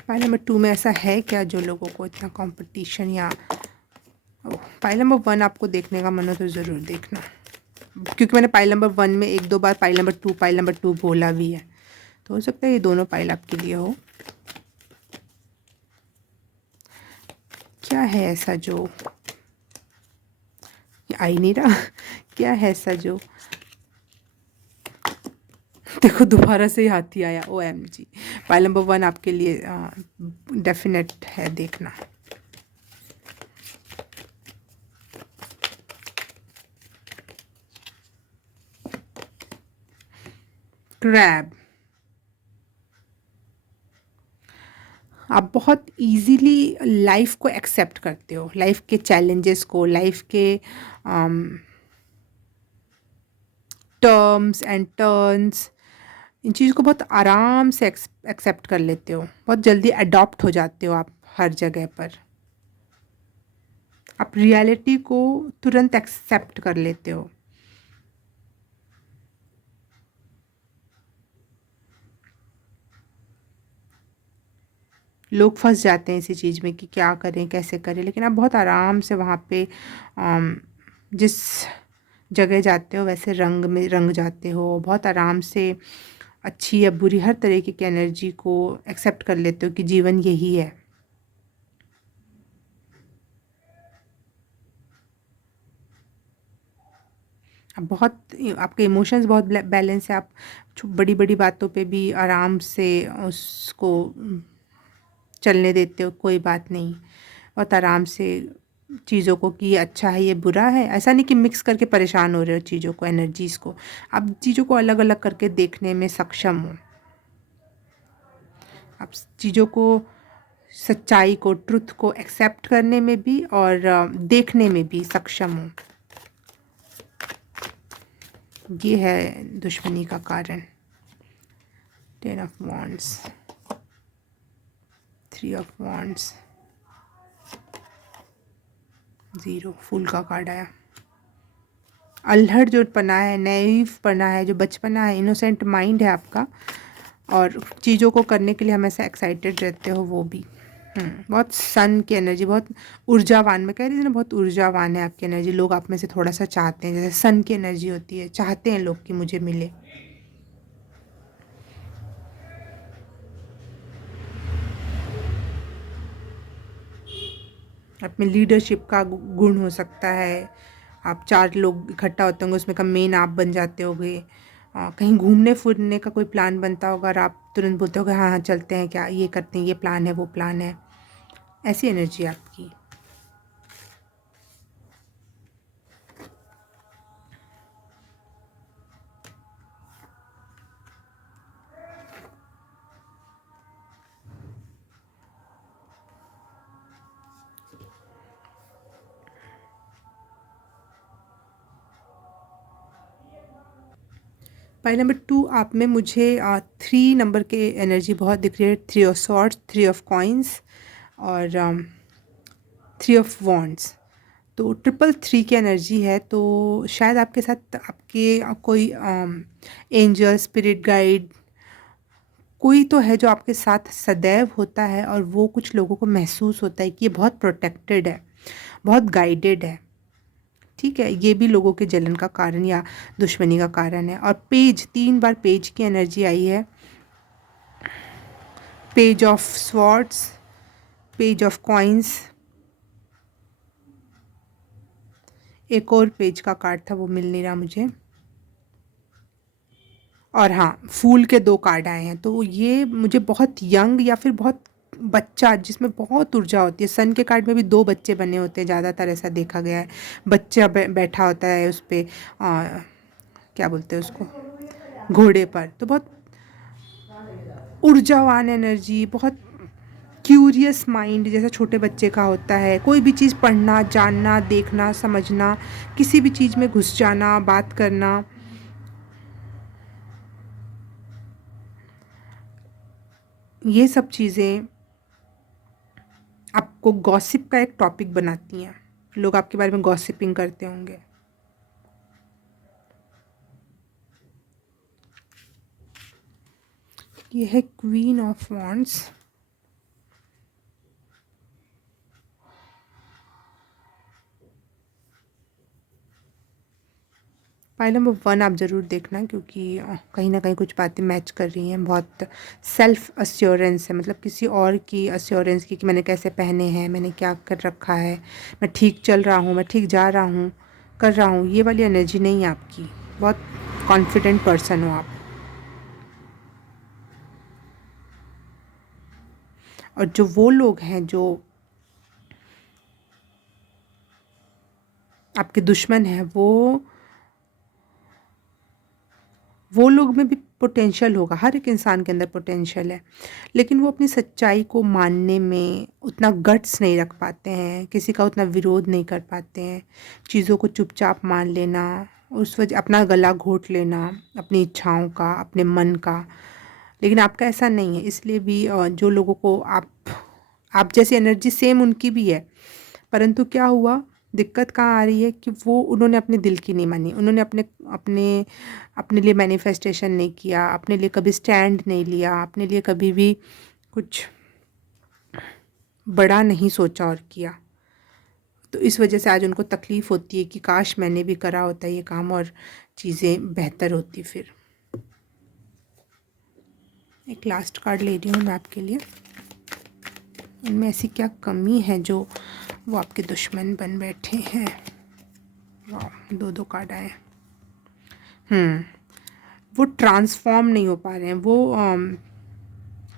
पाइल नंबर 2 में ऐसा है क्या जो लोगों को इतना कंपटीशन या पाइल नंबर 1 आपको देखने का मन हो तो ज़रूर देखना, क्योंकि मैंने पाइल नंबर 1 में 1-2 बार पाइल नंबर 2 बोला भी है, तो हो सकता है ये दोनों पाइल आपके लिए हो। क्या है ऐसा जो ये आ ही नहीं रहा क्या है ऐसा जो देखो दोबारा से ही हाथी आया, OMG। पाइल नंबर 1 आपके लिए डेफिनेट है देखना। क्रैब, आप बहुत इजीली लाइफ को एक्सेप्ट करते हो, लाइफ के चैलेंजेस को, लाइफ के टर्म्स एंड टर्न्स, इन चीज़ों को बहुत आराम से एक्सेप्ट कर लेते हो, बहुत जल्दी अडॉप्ट हो जाते हो आप हर जगह पर। आप रियलिटी को तुरंत एक्सेप्ट कर लेते हो। लोग फंस जाते हैं इसी चीज़ में कि क्या करें कैसे करें, लेकिन आप बहुत आराम से वहाँ पे जिस जगह जाते हो वैसे रंग में रंग जाते हो, बहुत आराम से अच्छी या बुरी हर तरीके की एनर्जी को एक्सेप्ट कर लेते हो कि जीवन यही है। आप बहुत, आपके इमोशंस बहुत बैलेंस है, आप बड़ी बड़ी बातों पे भी आराम से उसको चलने देते हो, कोई बात नहीं, बहुत आराम से चीज़ों को कि ये अच्छा है ये बुरा है, ऐसा नहीं कि मिक्स करके परेशान हो रहे हो चीज़ों को, एनर्जीज़ को। आप चीज़ों को अलग अलग करके देखने में सक्षम हो, आप चीज़ों को, सच्चाई को, ट्रुथ को एक्सेप्ट करने में भी और देखने में भी सक्षम हो। ये है दुश्मनी का कारण। 10 ऑफ वॉन्ड्स, 3 ऑफ वॉन्ड्स, 0, फूल का कार्ड आया। अल्हड़ जो पना है, नैव पना है, जो बचपना है, इनोसेंट माइंड है आपका, और चीज़ों को करने के लिए हमेशा एक्साइटेड रहते हो वो भी। बहुत सन की एनर्जी, बहुत ऊर्जावान, मैं कह रही थी ना बहुत ऊर्जावान है आपकी एनर्जी। लोग आप में से थोड़ा सा चाहते हैं, जैसे सन की एनर्जी होती है, चाहते हैं लोग कि मुझे मिले। आप में लीडरशिप का गुण हो सकता है, आप 4 लोग इकट्ठा होते होंगे उसमें का मेन आप बन जाते होगे। कहीं घूमने फिरने का कोई प्लान बनता होगा और आप तुरंत बोलते होगे हाँ हाँ चलते हैं, क्या ये करते हैं, ये प्लान है वो प्लान है, ऐसी एनर्जी है आपकी। पाई नंबर 2 आप में मुझे 3 नंबर के एनर्जी बहुत दिख रही है। 3 ऑफ सॉर्ड्स, 3 ऑफ कॉइन्स और 3 ऑफ वॉन्ड्स, तो 333 की एनर्जी है। तो शायद आपके साथ आपके कोई एंजल, स्पिरिट गाइड कोई तो है जो आपके साथ सदैव होता है, और वो कुछ लोगों को महसूस होता है कि ये बहुत प्रोटेक्टेड है, बहुत गाइडेड है। ठीक है, ये भी लोगों के जलन का कारण या दुश्मनी का कारण है। और पेज, 3 बार पेज की एनर्जी आई है। Page of swords, page of coins, एक और पेज का कार्ड था वो मिल नहीं रहा मुझे, और हाँ फूल के 2 कार्ड आए हैं। तो ये मुझे बहुत यंग या फिर बहुत बच्चा जिसमें बहुत ऊर्जा होती है। सन के कार्ड में भी 2 बच्चे बने होते हैं, ज़्यादातर ऐसा देखा गया है। बच्चा बैठा होता है उस पे, क्या बोलते हैं उसको, घोड़े पर। तो बहुत ऊर्जावान एनर्जी, बहुत क्यूरियस माइंड जैसा छोटे बच्चे का होता है। कोई भी चीज़ पढ़ना, जानना, देखना, समझना, किसी भी चीज़ में घुस जाना, बात करना। ये सब चीज़ें आपको गॉसिप का एक टॉपिक बनाती हैं। लोग आपके बारे में गॉसिपिंग करते होंगे। ये है queen of wands. Pile number 1 आप ज़रूर देखना, क्योंकि कहीं ना कहीं कुछ बातें मैच कर रही हैं। बहुत सेल्फ अश्योरेंस है, मतलब किसी और की अश्योरेंस की कि मैंने कैसे पहने हैं, मैंने क्या कर रखा है, मैं ठीक चल रहा हूँ, मैं ठीक जा रहा हूँ, कर रहा हूँ। ये वाली एनर्जी नहीं है आपकी। बहुत कॉन्फिडेंट पर्सन हो आप। और जो वो लोग हैं जो आपके दुश्मन हैं, वो लोग में भी पोटेंशियल होगा। हर एक इंसान के अंदर पोटेंशियल है, लेकिन वो अपनी सच्चाई को मानने में उतना गट्स नहीं रख पाते हैं, किसी का उतना विरोध नहीं कर पाते हैं। चीज़ों को चुपचाप मान लेना, उस वजह अपना गला घोट लेना अपनी इच्छाओं का, अपने मन का। लेकिन आपका ऐसा नहीं है, इसलिए भी जो लोगों को आप जैसी एनर्जी सेम उनकी भी है, परंतु क्या हुआ, दिक्कत कहाँ आ रही है कि वो उन्होंने अपने दिल की नहीं मानी। उन्होंने अपने अपने अपने लिए मैनिफेस्टेशन नहीं किया, अपने लिए कभी स्टैंड नहीं लिया, अपने लिए कभी भी कुछ बड़ा नहीं सोचा और किया। तो इस वजह से आज उनको तकलीफ़ होती है कि काश मैंने भी करा होता ये काम और चीज़ें बेहतर होती। फिर एक लास्ट कार्ड ले रही हूँ मैं आपके लिए। उनमें ऐसी क्या कमी है जो वो आपके दुश्मन बन बैठे हैं। वाह, 2 कार्ड आए। वो ट्रांसफॉर्म नहीं हो पा रहे हैं। वो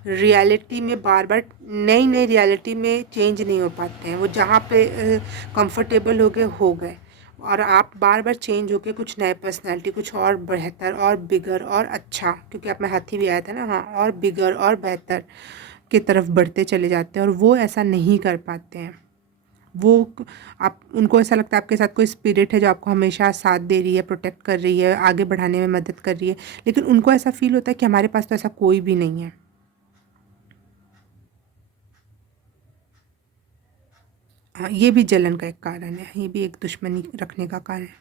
रियलिटी में बार बार नई नई रियलिटी में चेंज नहीं हो पाते हैं। वो जहाँ पे कंफर्टेबल हो गए, और आप बार बार चेंज होके कुछ नए पर्सनालिटी, कुछ और बेहतर और बिगर और अच्छा, क्योंकि आप में हाथी भी आया था ना, हाँ, और बिगर और बेहतर की तरफ बढ़ते चले जाते हैं, और वो ऐसा नहीं कर पाते हैं। वो आप उनको ऐसा लगता है आपके साथ कोई स्पिरिट है जो आपको हमेशा साथ दे रही है, प्रोटेक्ट कर रही है, आगे बढ़ाने में मदद कर रही है, लेकिन उनको ऐसा फील होता है कि हमारे पास तो ऐसा कोई भी नहीं है। हाँ, ये भी जलन का एक कारण है, ये भी एक दुश्मनी रखने का कारण है।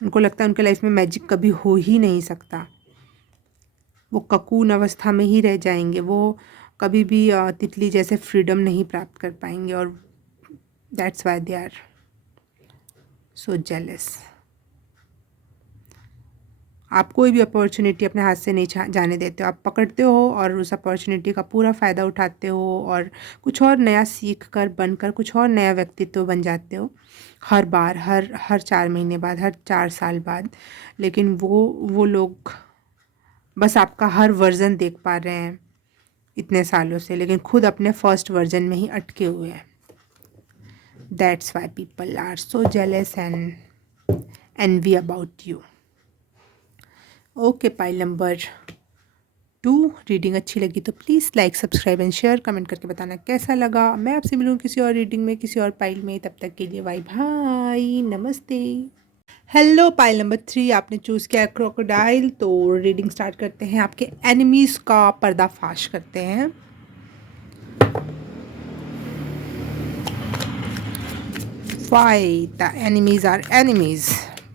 उनको लगता है उनके लाइफ में मैजिक कभी हो ही नहीं सकता। वो ककून अवस्था में ही रह जाएंगे। वो कभी भी तितली जैसे फ्रीडम नहीं प्राप्त कर पाएंगे, और that's why they are so jealous. आप कोई भी अपॉर्चुनिटी अपने हाथ से नहीं जाने देते हो। आप पकड़ते हो और उस अपॉर्चुनिटी का पूरा फ़ायदा उठाते हो, और कुछ और नया सीख कर, बनकर कुछ और नया व्यक्तित्व बन जाते हो हर बार, हर 4 महीने बाद, हर 4 साल बाद। लेकिन वो लोग बस आपका हर वर्ज़न देख पा रहे हैं इतने सालों से, लेकिन खुद अपने फर्स्ट वर्जन में ही अटके हुए हैं। That's why people are so jealous and envy about you. Okay, pile number 2 reading अच्छी लगी तो please like, subscribe and share, comment करके बताना कैसा लगा। मैं आपसे मिलूँ किसी और रीडिंग में, किसी और पाइल में। तब तक के लिए बाय बाय, नमस्ते। हेलो, पाइल नंबर 3 आपने चूज़ किया क्रोकोडाइल। तो रीडिंग स्टार्ट करते हैं, आपके एनिमीज़ का पर्दाफाश करते हैं। Why the enemies are enemies?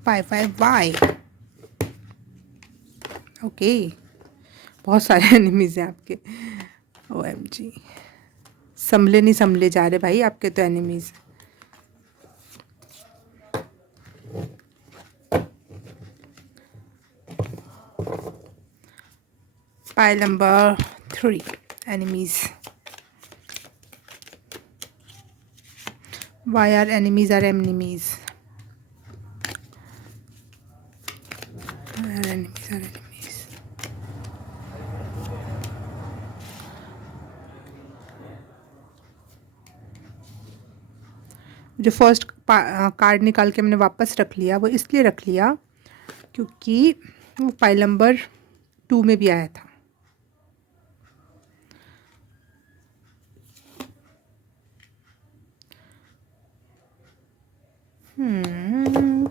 Why? Okay, बहुत सारे एनिमीज़ हैं आपके। OMG, संभले नहीं संभले जा रहे भाई आपके तो enemies. Pile number 3 enemies. Why are enemies are enemies? Why are enemies are enemies? जो फर्स्ट कार्ड निकाल के मैंने वापस रख लिया वो इसलिए रख लिया क्योंकि वो पाइल नंबर 2 में भी आया था।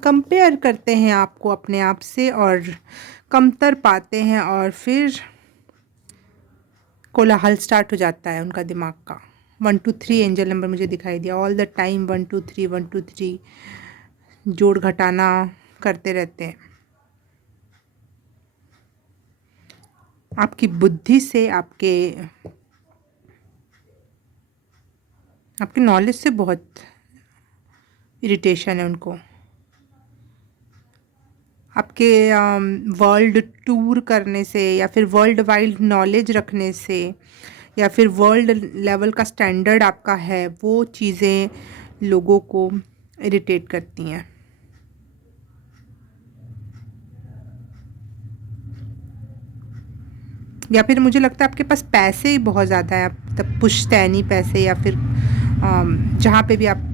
कंपेयर करते हैं आपको अपने आप से और कमतर पाते हैं और फिर कोलाहल स्टार्ट हो जाता है उनका दिमाग का। 1 2 3 एंजल नंबर मुझे दिखाई दिया ऑल द टाइम। 1 2 3 1 2 3 जोड़ घटाना करते रहते हैं। आपकी बुद्धि से, आपके नॉलेज से बहुत इरिटेशन है उनको। आपके वर्ल्ड टूर करने से या फिर वर्ल्ड वाइड नॉलेज रखने से या फिर वर्ल्ड लेवल का स्टैंडर्ड आपका है, वो चीज़ें लोगों को इरिटेट करती हैं। या फिर मुझे लगता है आपके पास पैसे ही बहुत ज़्यादा है, आप तब पुश्तैनी पैसे, या फिर जहाँ पे भी आप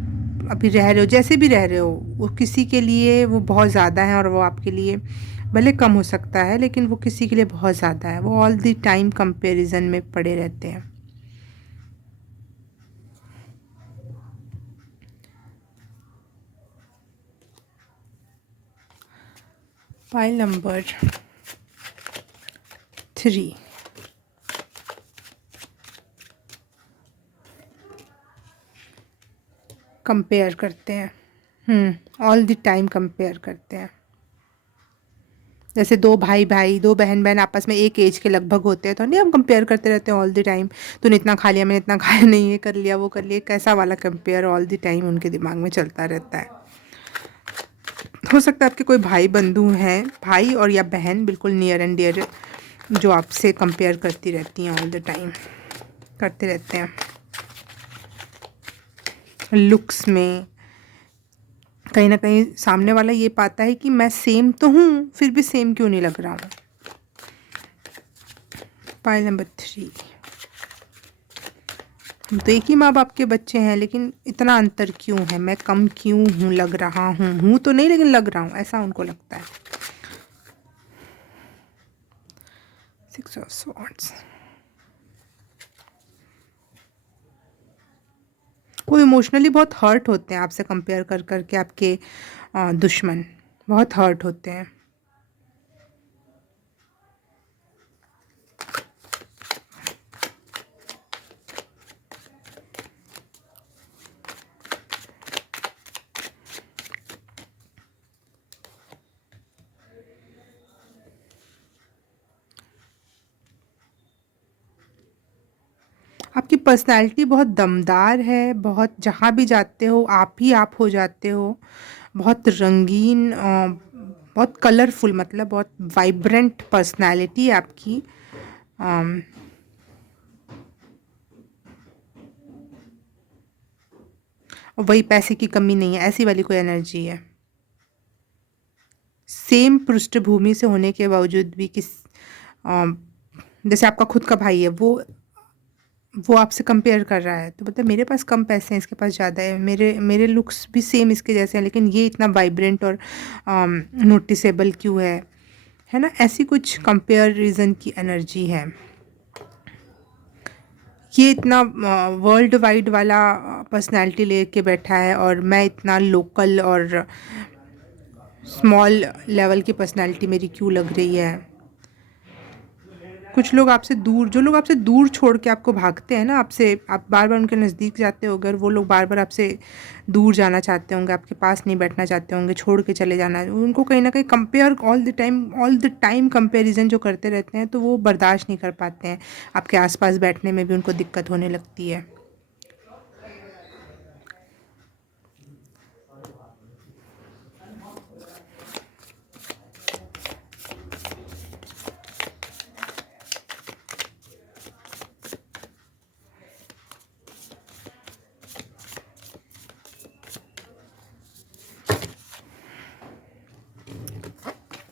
अभी रह रहे हो, जैसे भी रह रहे हो, वो किसी के लिए वो बहुत ज़्यादा है और वो आपके लिए भले कम हो सकता है लेकिन वो किसी के लिए बहुत ज़्यादा है। वो ऑल द टाइम कंपैरिजन में पड़े रहते हैं। पाइल नंबर 3, कंपेयर करते हैं। ऑल द टाइम कंपेयर करते हैं। जैसे दो भाई भाई, दो बहन बहन आपस में एक एज के लगभग होते हैं तो नहीं, हम कंपेयर करते रहते हैं ऑल द टाइम। तूने इतना खा लिया, मैंने इतना खाया नहीं, ये कर लिया वो कर लिया, कैसा वाला कंपेयर ऑल द टाइम उनके दिमाग में चलता रहता है। हो सकता है आपके कोई भाई बंधु हैं, भाई और या बहन बिल्कुल नियर एंड डियर, जो आपसे कंपेयर करती रहती हैं ऑल द टाइम, करते रहते हैं। लुक्स में कहीं ना कहीं सामने वाला ये पाता है कि मैं सेम तो हूँ, फिर भी सेम क्यों नहीं लग रहा हूँ। पाइल नंबर 3, हम तो एक ही माँ बाप के बच्चे हैं लेकिन इतना अंतर क्यों है, मैं कम क्यों हूँ लग रहा हूँ तो नहीं लेकिन लग रहा हूँ, ऐसा उनको लगता है। 6 ऑफ स्वॉर्ड्स, वो इमोशनली बहुत हर्ट होते हैं आपसे कंपेयर कर करके। आपके दुश्मन बहुत हर्ट होते हैं। आपकी पर्सनैलिटी बहुत दमदार है, बहुत जहाँ भी जाते हो आप ही आप हो जाते हो। बहुत रंगीन, बहुत कलरफुल, मतलब बहुत वाइब्रेंट पर्सनैलिटी है आपकी। अम, और वही पैसे की कमी नहीं है, ऐसी वाली कोई एनर्जी है। सेम पृष्ठभूमि से होने के बावजूद भी अम, जैसे आपका खुद का भाई है, वो आपसे कंपेयर कर रहा है तो मतलब मेरे पास कम पैसे हैं, इसके पास ज़्यादा है, मेरे मेरे लुक्स भी सेम इसके जैसे हैं लेकिन ये इतना वाइब्रेंट और नोटिसेबल क्यों है ना। ऐसी कुछ कंपेरिजन की एनर्जी है। ये इतना वर्ल्ड वाइड वाला पर्सनैलिटी लेके बैठा है और मैं इतना लोकल और स्मॉल लेवल की पर्सनैलिटी मेरी क्यों लग रही है। कुछ लोग आपसे दूर, जो लोग आपसे दूर छोड़ के आपको भागते हैं ना, आपसे आप बार बार उनके नज़दीक जाते हो, अगर वो लोग बार बार आपसे दूर जाना चाहते होंगे, आपके पास नहीं बैठना चाहते होंगे, छोड़ के चले जाना, उनको कहीं ना कहीं compare all the time comparison जो करते रहते हैं तो वो बर्दाश्त नहीं कर पाते हैं। आपके आसपास बैठने में भी उनको दिक्कत होने लगती है।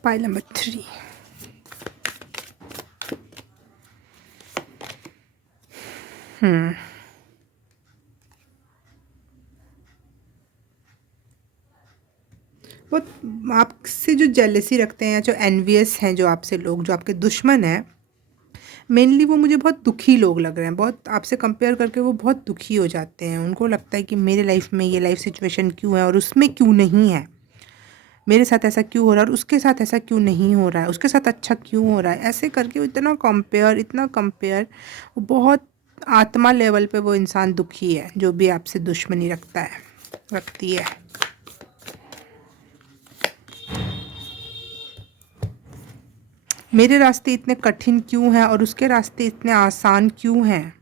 पाइल नंबर 3, बहुत आपसे जो जेलसी रखते हैं या जो एनवियस हैं जो आपसे लोग, जो आपके दुश्मन हैं, मेनली वो मुझे बहुत दुखी लोग लग रहे हैं। बहुत आपसे कंपेयर करके वो बहुत दुखी हो जाते हैं। उनको लगता है कि मेरे लाइफ में ये लाइफ सिचुएशन क्यों है और उसमें क्यों नहीं है, मेरे साथ ऐसा क्यों हो रहा है और उसके साथ ऐसा क्यों नहीं हो रहा है, उसके साथ अच्छा क्यों हो रहा है। ऐसे करके वो इतना कंपेयर, वो बहुत आत्मा लेवल पे वो इंसान दुखी है जो भी आपसे दुश्मनी रखती है। मेरे रास्ते इतने कठिन क्यों हैं और उसके रास्ते इतने आसान क्यों हैं,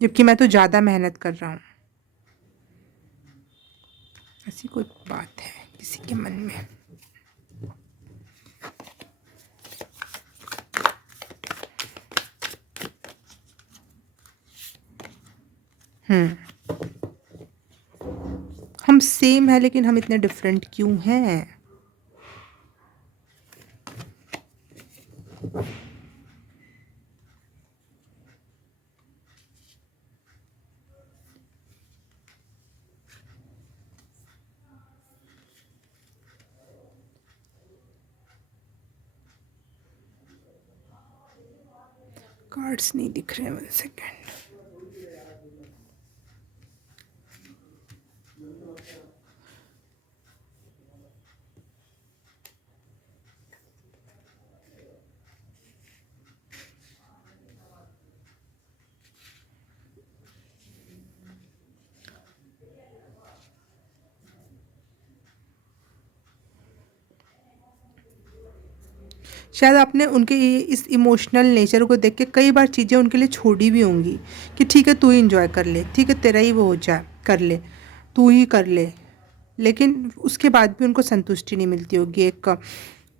जबकि मैं तो ज़्यादा मेहनत कर रहा हूँ। ऐसी कोई बात है किसी के मन में। हम सेम है लेकिन हम इतने डिफरेंट क्यों हैं। कार्ड्स नहीं दिख रहे हैं, 1 सेकेंड। शायद आपने उनके इस इमोशनल नेचर को देख के कई बार चीज़ें उनके लिए छोड़ी भी होंगी कि ठीक है तू ही इंजॉय कर ले, ठीक है तेरा ही वो हो जाए, कर ले, तू ही कर ले। लेकिन उसके बाद भी उनको संतुष्टि नहीं मिलती होगी। एक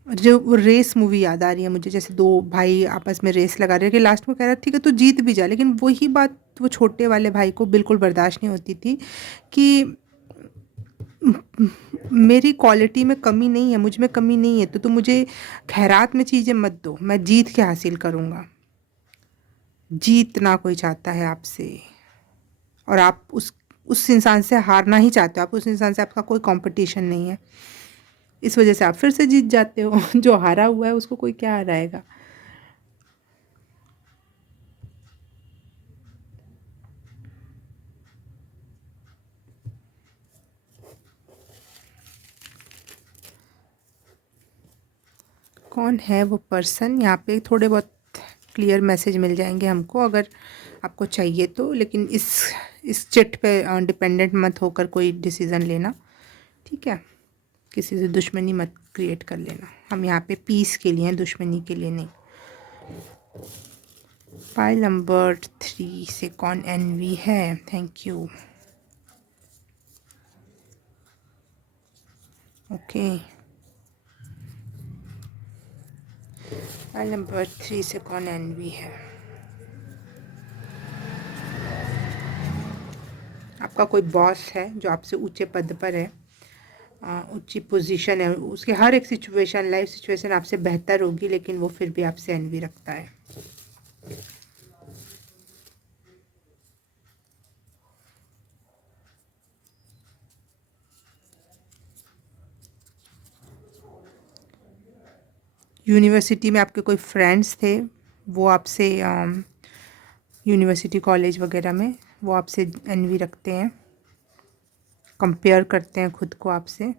जो वो रेस मूवी याद आ रही है मुझे, जैसे दो भाई आपस में रेस लगा रहे हैं कि लास्ट में कह रहा है ठीक है तू जीत भी जा, लेकिन वही बात वो छोटे वाले भाई को बिल्कुल बर्दाश्त नहीं होती थी कि मेरी क्वालिटी में कमी नहीं है, मुझ में कमी नहीं है, तो तुम मुझे खैरात में चीज़ें मत दो, मैं जीत के हासिल करूँगा। जीतना कोई चाहता है आपसे और आप उस इंसान से हारना ही चाहते हो, आप उस इंसान से आपका कोई कंपटीशन नहीं है, इस वजह से आप फिर से जीत जाते हो। जो हारा हुआ है उसको कोई क्या हराएगा। कौन है वो पर्सन, यहाँ पे थोड़े बहुत क्लियर मैसेज मिल जाएंगे हमको अगर आपको चाहिए तो, लेकिन इस चिट पे डिपेंडेंट मत होकर कोई डिसीज़न लेना, ठीक है। किसी से दुश्मनी मत क्रिएट कर लेना, हम यहाँ पे पीस के लिए हैं, दुश्मनी के लिए नहीं। फाइल नंबर 3 से कौन एनवी है, thank you. Okay, file number 3 से कौन एनवी है। आपका कोई बॉस है जो आपसे ऊंचे पद पर है, ऊंची पोजीशन है, उसके हर एक सिचुएशन, लाइफ सिचुएशन आपसे बेहतर होगी, लेकिन वो फिर भी आपसे एनवी रखता है। यूनिवर्सिटी में आपके कोई फ्रेंड्स थे, वो आपसे यूनिवर्सिटी कॉलेज वगैरह में वो आपसे एनवी रखते हैं, कंपेयर करते हैं खुद को आपसे।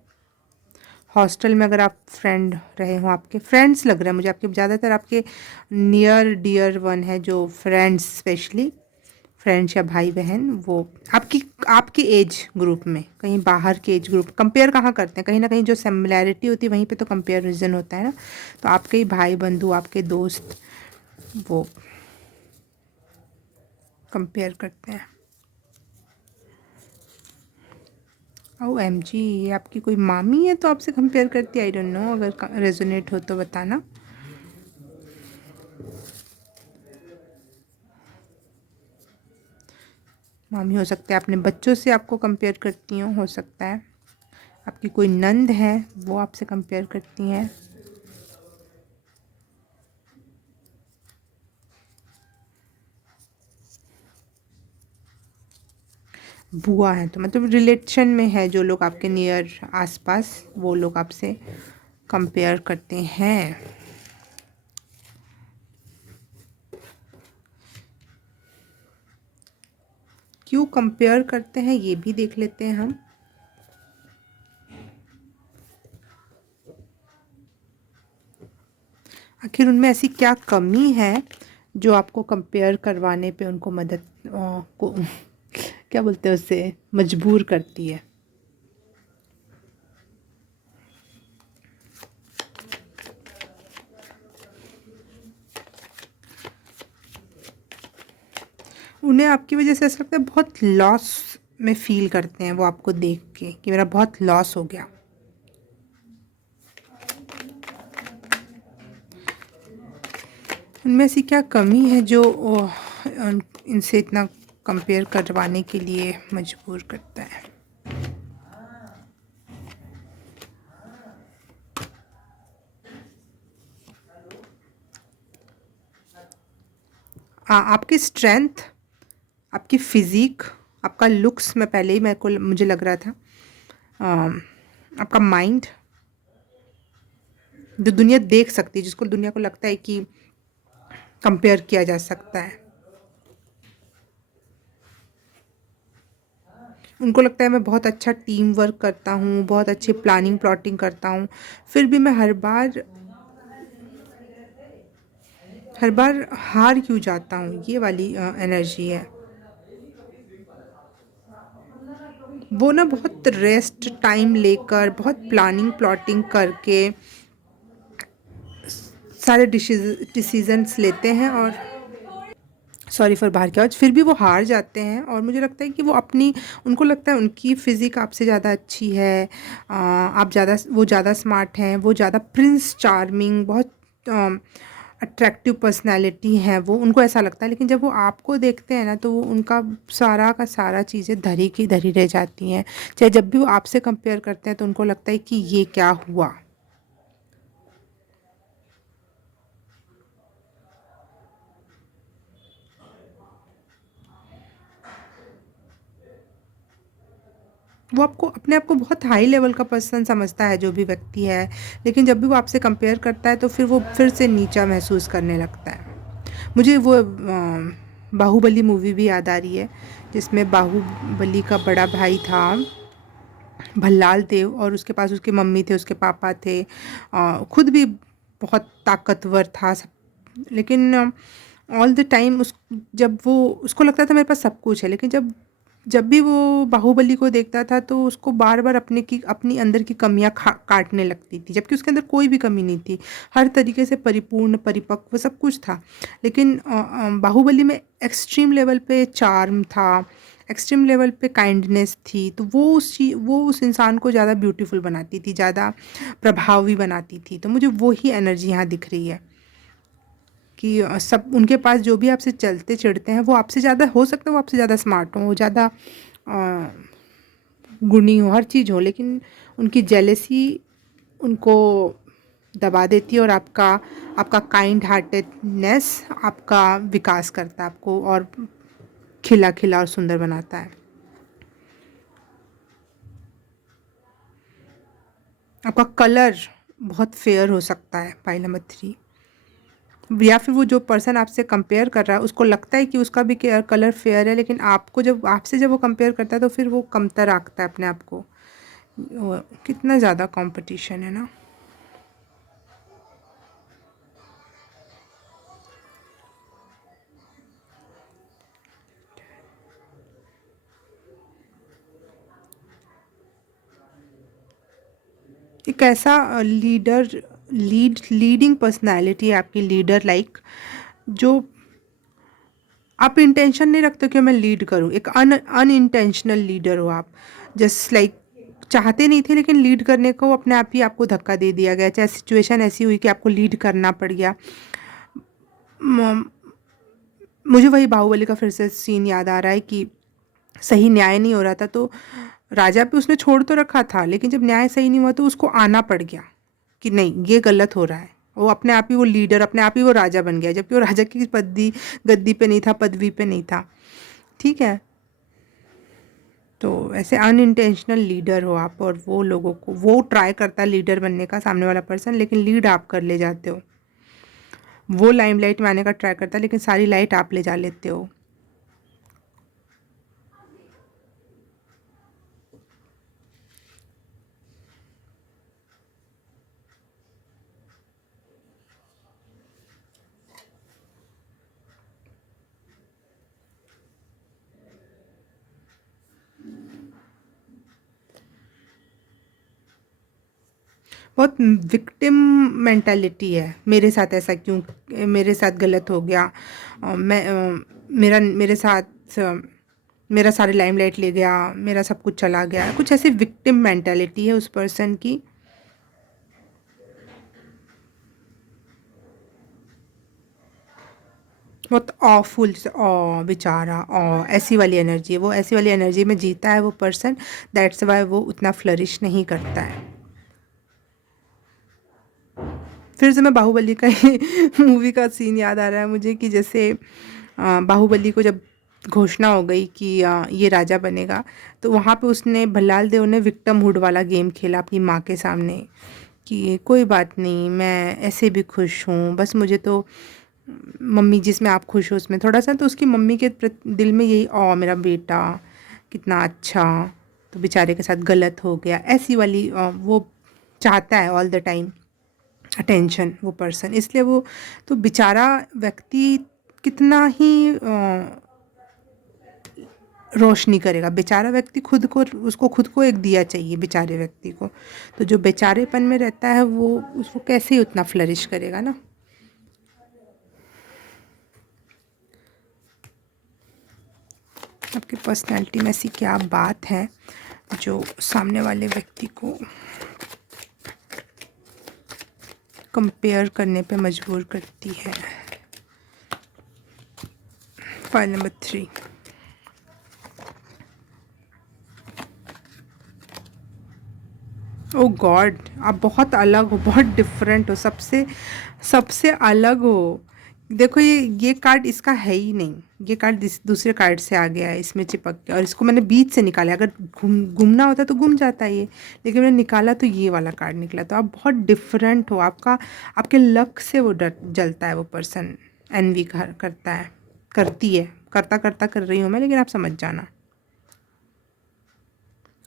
हॉस्टल में अगर आप फ्रेंड रहे हो, आपके फ्रेंड्स लग रहे हैं मुझे, आपके ज़्यादातर आपके नियर डियर वन है जो फ्रेंड्स, स्पेशली फ्रेंड्स या भाई बहन, वो आपकी एज ग्रुप में, कहीं बाहर के एज ग्रुप। कंपेयर कहाँ करते हैं, कहीं ना कहीं जो सिमिलैरिटी होती है वहीं पे तो कंपेरिजन होता है ना। तो आपके ही भाई बंधु, आपके दोस्त, वो कंपेयर करते हैं। ओ एम जी, ये आपकी कोई मामी है तो आपसे कंपेयर करती है, आई डोंट नो, अगर रेजोनेट हो तो बताना। मामी हो सकता है अपने बच्चों से आपको कंपेयर करती हो सकता है। आपकी कोई नंद है वो आपसे कंपेयर करती हैं। बुआ हैं, तो मतलब रिलेशन में है जो लोग आपके नियर आसपास, वो लोग आपसे कंपेयर करते हैं। क्यों कंपेयर करते हैं ये भी देख लेते हैं हम। आखिर उनमें ऐसी क्या कमी है जो आपको कंपेयर करवाने पे उनको मदद को क्या बोलते हैं उससे मजबूर करती है। उन्हें आपकी वजह से ऐसा लगता है बहुत लॉस में फील करते हैं वो आपको देख के कि मेरा बहुत लॉस हो गया। उनमें ऐसी क्या कमी है जो इनसे इतना कंपेयर करवाने के लिए मजबूर करता है। आपकी स्ट्रेंथ, आपकी फिज़िक, आपका लुक्स में पहले ही मुझे लग रहा था। आपका माइंड, जो दुनिया देख सकती है, जिसको दुनिया को लगता है कि कंपेयर किया जा सकता है। उनको लगता है मैं बहुत अच्छा टीम वर्क करता हूँ, बहुत अच्छी प्लानिंग प्लॉटिंग करता हूँ, फिर भी मैं हर बार हार क्यों जाता हूँ, ये वाली एनर्जी है। वो ना बहुत रेस्ट टाइम लेकर, बहुत प्लानिंग प्लॉटिंग करके सारे डिसीजंस लेते हैं, और सॉरी फॉर बाहर की आवाज़, फिर भी वो हार जाते हैं। और मुझे लगता है कि वो अपनी, उनको लगता है उनकी फ़िज़िक आपसे ज़्यादा अच्छी है, वो ज़्यादा स्मार्ट हैं, वो ज़्यादा प्रिंस चार्मिंग, बहुत अट्रैक्टिव पर्सनैलिटी है वो, उनको ऐसा लगता है। लेकिन जब वो आपको देखते हैं ना, तो वो उनका सारा का सारा चीज़ें धरी की धरी रह जाती हैं। चाहे जब भी वो आपसे कंपेयर करते हैं तो उनको लगता है कि ये क्या हुआ। वो आपको, अपने आप को बहुत हाई लेवल का पर्सन समझता है जो भी व्यक्ति है, लेकिन जब भी वो आपसे कंपेयर करता है तो फिर वो फिर से नीचा महसूस करने लगता है। मुझे वो बाहुबली मूवी भी याद आ रही है, जिसमें बाहुबली का बड़ा भाई था भल्लाल देव, और उसके पास उसकी मम्मी थे, उसके पापा थे, खुद भी बहुत ताकतवर था सब। लेकिन ऑल द टाइम जब वो, उसको लगता था मेरे पास सब कुछ है, लेकिन जब जब भी वो बाहुबली को देखता था तो उसको बार बार अपनी अंदर की कमियां काटने लगती थी, जबकि उसके अंदर कोई भी कमी नहीं थी, हर तरीके से परिपूर्ण परिपक्व सब कुछ था। लेकिन बाहुबली में एक्सट्रीम लेवल पे चार्म था, एक्सट्रीम लेवल पे काइंडनेस थी, तो वो उस इंसान को ज़्यादा ब्यूटीफुल बनाती थी, ज़्यादा प्रभावी बनाती थी। तो मुझे वो ही एनर्जी यहाँ दिख रही है कि सब उनके पास जो भी आपसे चलते चिढ़ते हैं, वो आपसे ज़्यादा, हो सकता है वो आपसे ज़्यादा स्मार्ट हो, ज़्यादा गुणी हो, हर चीज़ हो, लेकिन उनकी जेलेसी उनको दबा देती है, और आपका आपका काइंड हार्टेडनेस आपका विकास करता है, आपको और खिला खिला और सुंदर बनाता है। आपका कलर बहुत फेयर हो सकता है, पाइल नंबर 3। या फिर वो जो पर्सन आपसे कंपेयर कर रहा है उसको लगता है कि उसका भी कलर फेयर है, लेकिन आपसे जब वो कंपेयर करता है तो फिर वो कमतर आंकता है अपने आप को। कितना ज़्यादा कंपटीशन है ना। एक ऐसा लीडिंग पर्सनालिटी है आपकी, लीडर लाइक, जो आप इंटेंशन नहीं रखते कि मैं लीड करूं, एक अनइंटेंशनल लीडर हो आप। जस्ट लाइक चाहते नहीं थे, लेकिन लीड करने को अपने आप ही आपको धक्का दे दिया गया, चाहे सिचुएशन ऐसी हुई कि आपको लीड करना पड़ गया। म- मुझे वही बाहुबली का फिर से सीन याद आ रहा है कि सही न्याय नहीं हो रहा था, तो राजा पे उसने छोड़ तो रखा था, लेकिन जब न्याय सही नहीं हुआ तो उसको आना पड़ गया कि नहीं ये गलत हो रहा है। वो अपने आप ही वो लीडर, अपने आप ही वो राजा बन गया, जबकि वो राजा की गद्दी पे नहीं था, पदवी पे नहीं था। ठीक है। तो ऐसे अनइंटेंशनल लीडर हो आप, और वो लोगों को, वो ट्राई करता है लीडर बनने का सामने वाला पर्सन, लेकिन लीड आप कर ले जाते हो। वो लाइमलाइट में आने का ट्राई करता है लेकिन सारी लाइट आप ले जा लेते हो। बहुत विक्टिम मेंटालिटी है, मेरे साथ ऐसा क्यों, मेरे साथ गलत हो गया, मेरे साथ मेरा सारे लाइमलाइट ले गया, मेरा सब कुछ चला गया, कुछ ऐसी विक्टिम मेंटालिटी है उस पर्सन की। बहुत ऑफुल, बेचारा, ऐसी वाली एनर्जी है वो, ऐसी वाली एनर्जी में जीता है वो पर्सन। दैट्स वाई वो उतना फ्लरिश नहीं करता है। फिर से मैं बाहुबली का ही मूवी का सीन याद आ रहा है मुझे, कि जैसे बाहुबली को जब घोषणा हो गई कि ये राजा बनेगा, तो वहाँ पे उसने, भल्लाल देव ने विक्टम हुड वाला गेम खेला अपनी माँ के सामने, कि कोई बात नहीं, मैं ऐसे भी खुश हूँ, बस मुझे तो मम्मी जिसमें आप खुश हो उसमें थोड़ा सा, तो उसकी मम्मी के दिल में यही, मेरा बेटा कितना अच्छा, तो बेचारे के साथ गलत हो गया, ऐसी वाली वो चाहता है ऑल द टाइम अटेंशन वो पर्सन। इसलिए वो, तो बेचारा व्यक्ति कितना ही रोशनी करेगा, बेचारा व्यक्ति खुद को, उसको खुद को एक दिया चाहिए बेचारे व्यक्ति को। तो जो बेचारेपन में रहता है वो, उसको कैसे ही उतना फ्लरिश करेगा ना। आपकी पर्सनैलिटी में ऐसी क्या बात है जो सामने वाले व्यक्ति को कंपेयर करने पे मजबूर करती है। File number 3। ओ गॉड, आप बहुत अलग हो, बहुत डिफरेंट हो, सबसे सबसे अलग हो। देखो ये कार्ड इसका है ही नहीं, ये कार्ड दूसरे कार्ड से आ गया है इसमें चिपक के, और इसको मैंने बीच से निकाला। अगर घूमना होता तो घूम जाता ये, लेकिन मैंने निकाला तो ये वाला कार्ड निकला। तो आप बहुत डिफरेंट हो, आपका, आपके लक से वो डर जलता है वो पर्सन, एनवी करता है, करती है, करता करता कर रही हूँ मैं, लेकिन आप समझ जाना।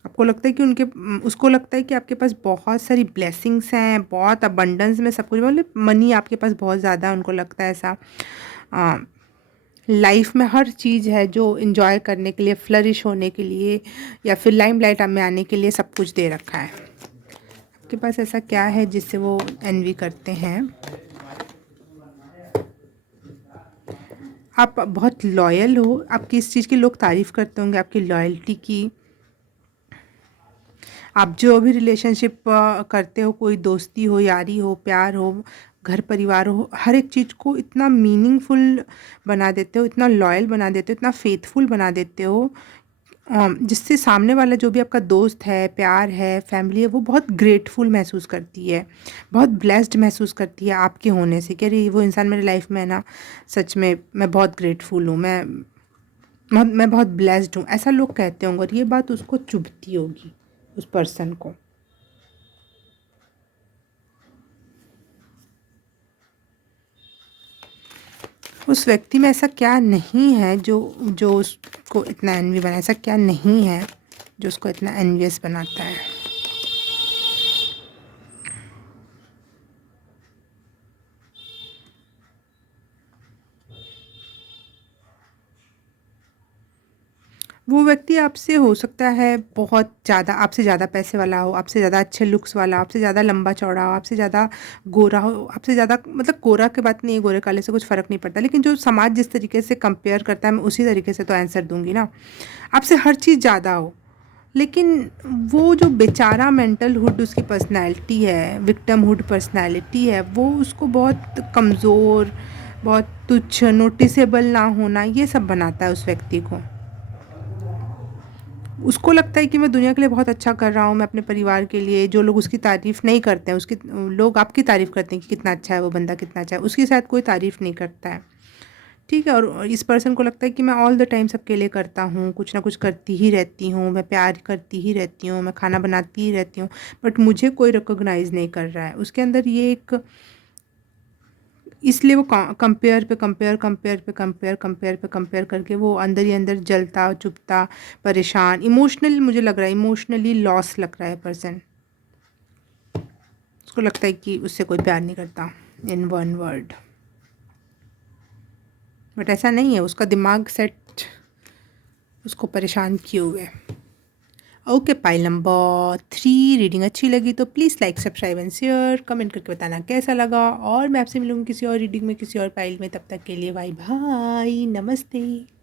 आपको लगता है कि उसको लगता है कि आपके पास बहुत सारी ब्लेसिंग्स हैं, बहुत अबंडेंस में सब कुछ, मतलब मनी आपके पास बहुत ज़्यादा, उनको लगता है ऐसा। लाइफ में हर चीज़ है जो इन्जॉय करने के लिए, फ्लरिश होने के लिए, या फिर लाइमलाइट में आने के लिए सब कुछ दे रखा है। आपके पास ऐसा क्या है जिससे वो एनवी करते हैं? आप बहुत लॉयल हो, आपकी इस चीज़ की लोग तारीफ़ करते होंगे, आपकी लॉयल्टी की। आप जो भी रिलेशनशिप करते हो, कोई दोस्ती हो, यारी हो, प्यार हो, घर परिवार हो, हर एक चीज़ को इतना मीनिंगफुल बना देते हो, इतना लॉयल बना देते हो, इतना फेथफुल बना देते हो, जिससे सामने वाला जो भी आपका दोस्त है, प्यार है, फैमिली है, वो बहुत ग्रेटफुल महसूस करती है, बहुत ब्लेस्ड महसूस करती है आपके होने से, कि अरे वो इंसान मेरे लाइफ में है ना, सच में मैं बहुत ग्रेटफुल हूँ, मैं बहुत ब्लेस्ड हूँ, ऐसा लोग कहते होंगे, और ये बात उसको चुभती होगी उस पर्सन को। उस व्यक्ति में ऐसा क्या नहीं है जो जो उसको इतना एनवी बना, ऐसा क्या नहीं है जो उसको इतना एनवियस बनाता है? वो व्यक्ति आपसे हो सकता है बहुत ज़्यादा, आपसे ज़्यादा पैसे वाला हो, आपसे ज़्यादा अच्छे लुक्स वाला, आपसे ज़्यादा लंबा चौड़ा हो, आपसे ज़्यादा गोरा हो, आपसे ज़्यादा, मतलब गोरा के बात नहीं है, गोरे काले से कुछ फ़र्क नहीं पड़ता, लेकिन जो समाज जिस तरीके से कंपेयर करता है, मैं उसी तरीके से तो आंसर दूंगी ना। आपसे हर चीज़ ज़्यादा हो, लेकिन वो जो बेचारा मेंटल हुड उसकी पर्सनैलिटी है, विक्टम हुड पर्सनैलिटी है, वो उसको बहुत कमज़ोर, बहुत तुच्छ, नोटिसेबल ना होना, ये सब बनाता है उस व्यक्ति को। उसको लगता है कि मैं दुनिया के लिए बहुत अच्छा कर रहा हूँ, मैं अपने परिवार के लिए, जो लोग उसकी तारीफ़ नहीं करते हैं, उसकी लोग आपकी तारीफ़ करते हैं कि कितना अच्छा है वो बंदा, कितना अच्छा है, उसकी शायद कोई तारीफ़ नहीं करता है। ठीक है। और इस पर्सन को लगता है कि मैं ऑल द टाइम सबके लिए करता हूँ, कुछ ना कुछ करती ही रहती हूँ, मैं प्यार करती ही रहती हूँ, मैं खाना बनाती ही रहती हूँ, बट मुझे कोई रिकॉग्नाइज़ नहीं कर रहा है। उसके अंदर ये एक, इसलिए वो कंपेयर पे कंपेयर कंपेयर पे कंपेयर कंपेयर पे कंपेयर करके वो अंदर ही अंदर जलता चुभता, परेशान, इमोशनल, मुझे लग रहा है इमोशनली लॉस लग रहा है पर्सन। उसको लगता है कि उससे कोई प्यार नहीं करता, इन वन वर्ड। बट ऐसा नहीं है, उसका दिमाग सेट उसको परेशान किए हुए है। ओके, पाइल नंबर 3 रीडिंग अच्छी लगी तो please like subscribe and share, comment करके बताना कैसा लगा। और मैं आपसे मिलूँगी किसी और रीडिंग में, किसी और पाइल में। तब तक के लिए बाय बाय, नमस्ते।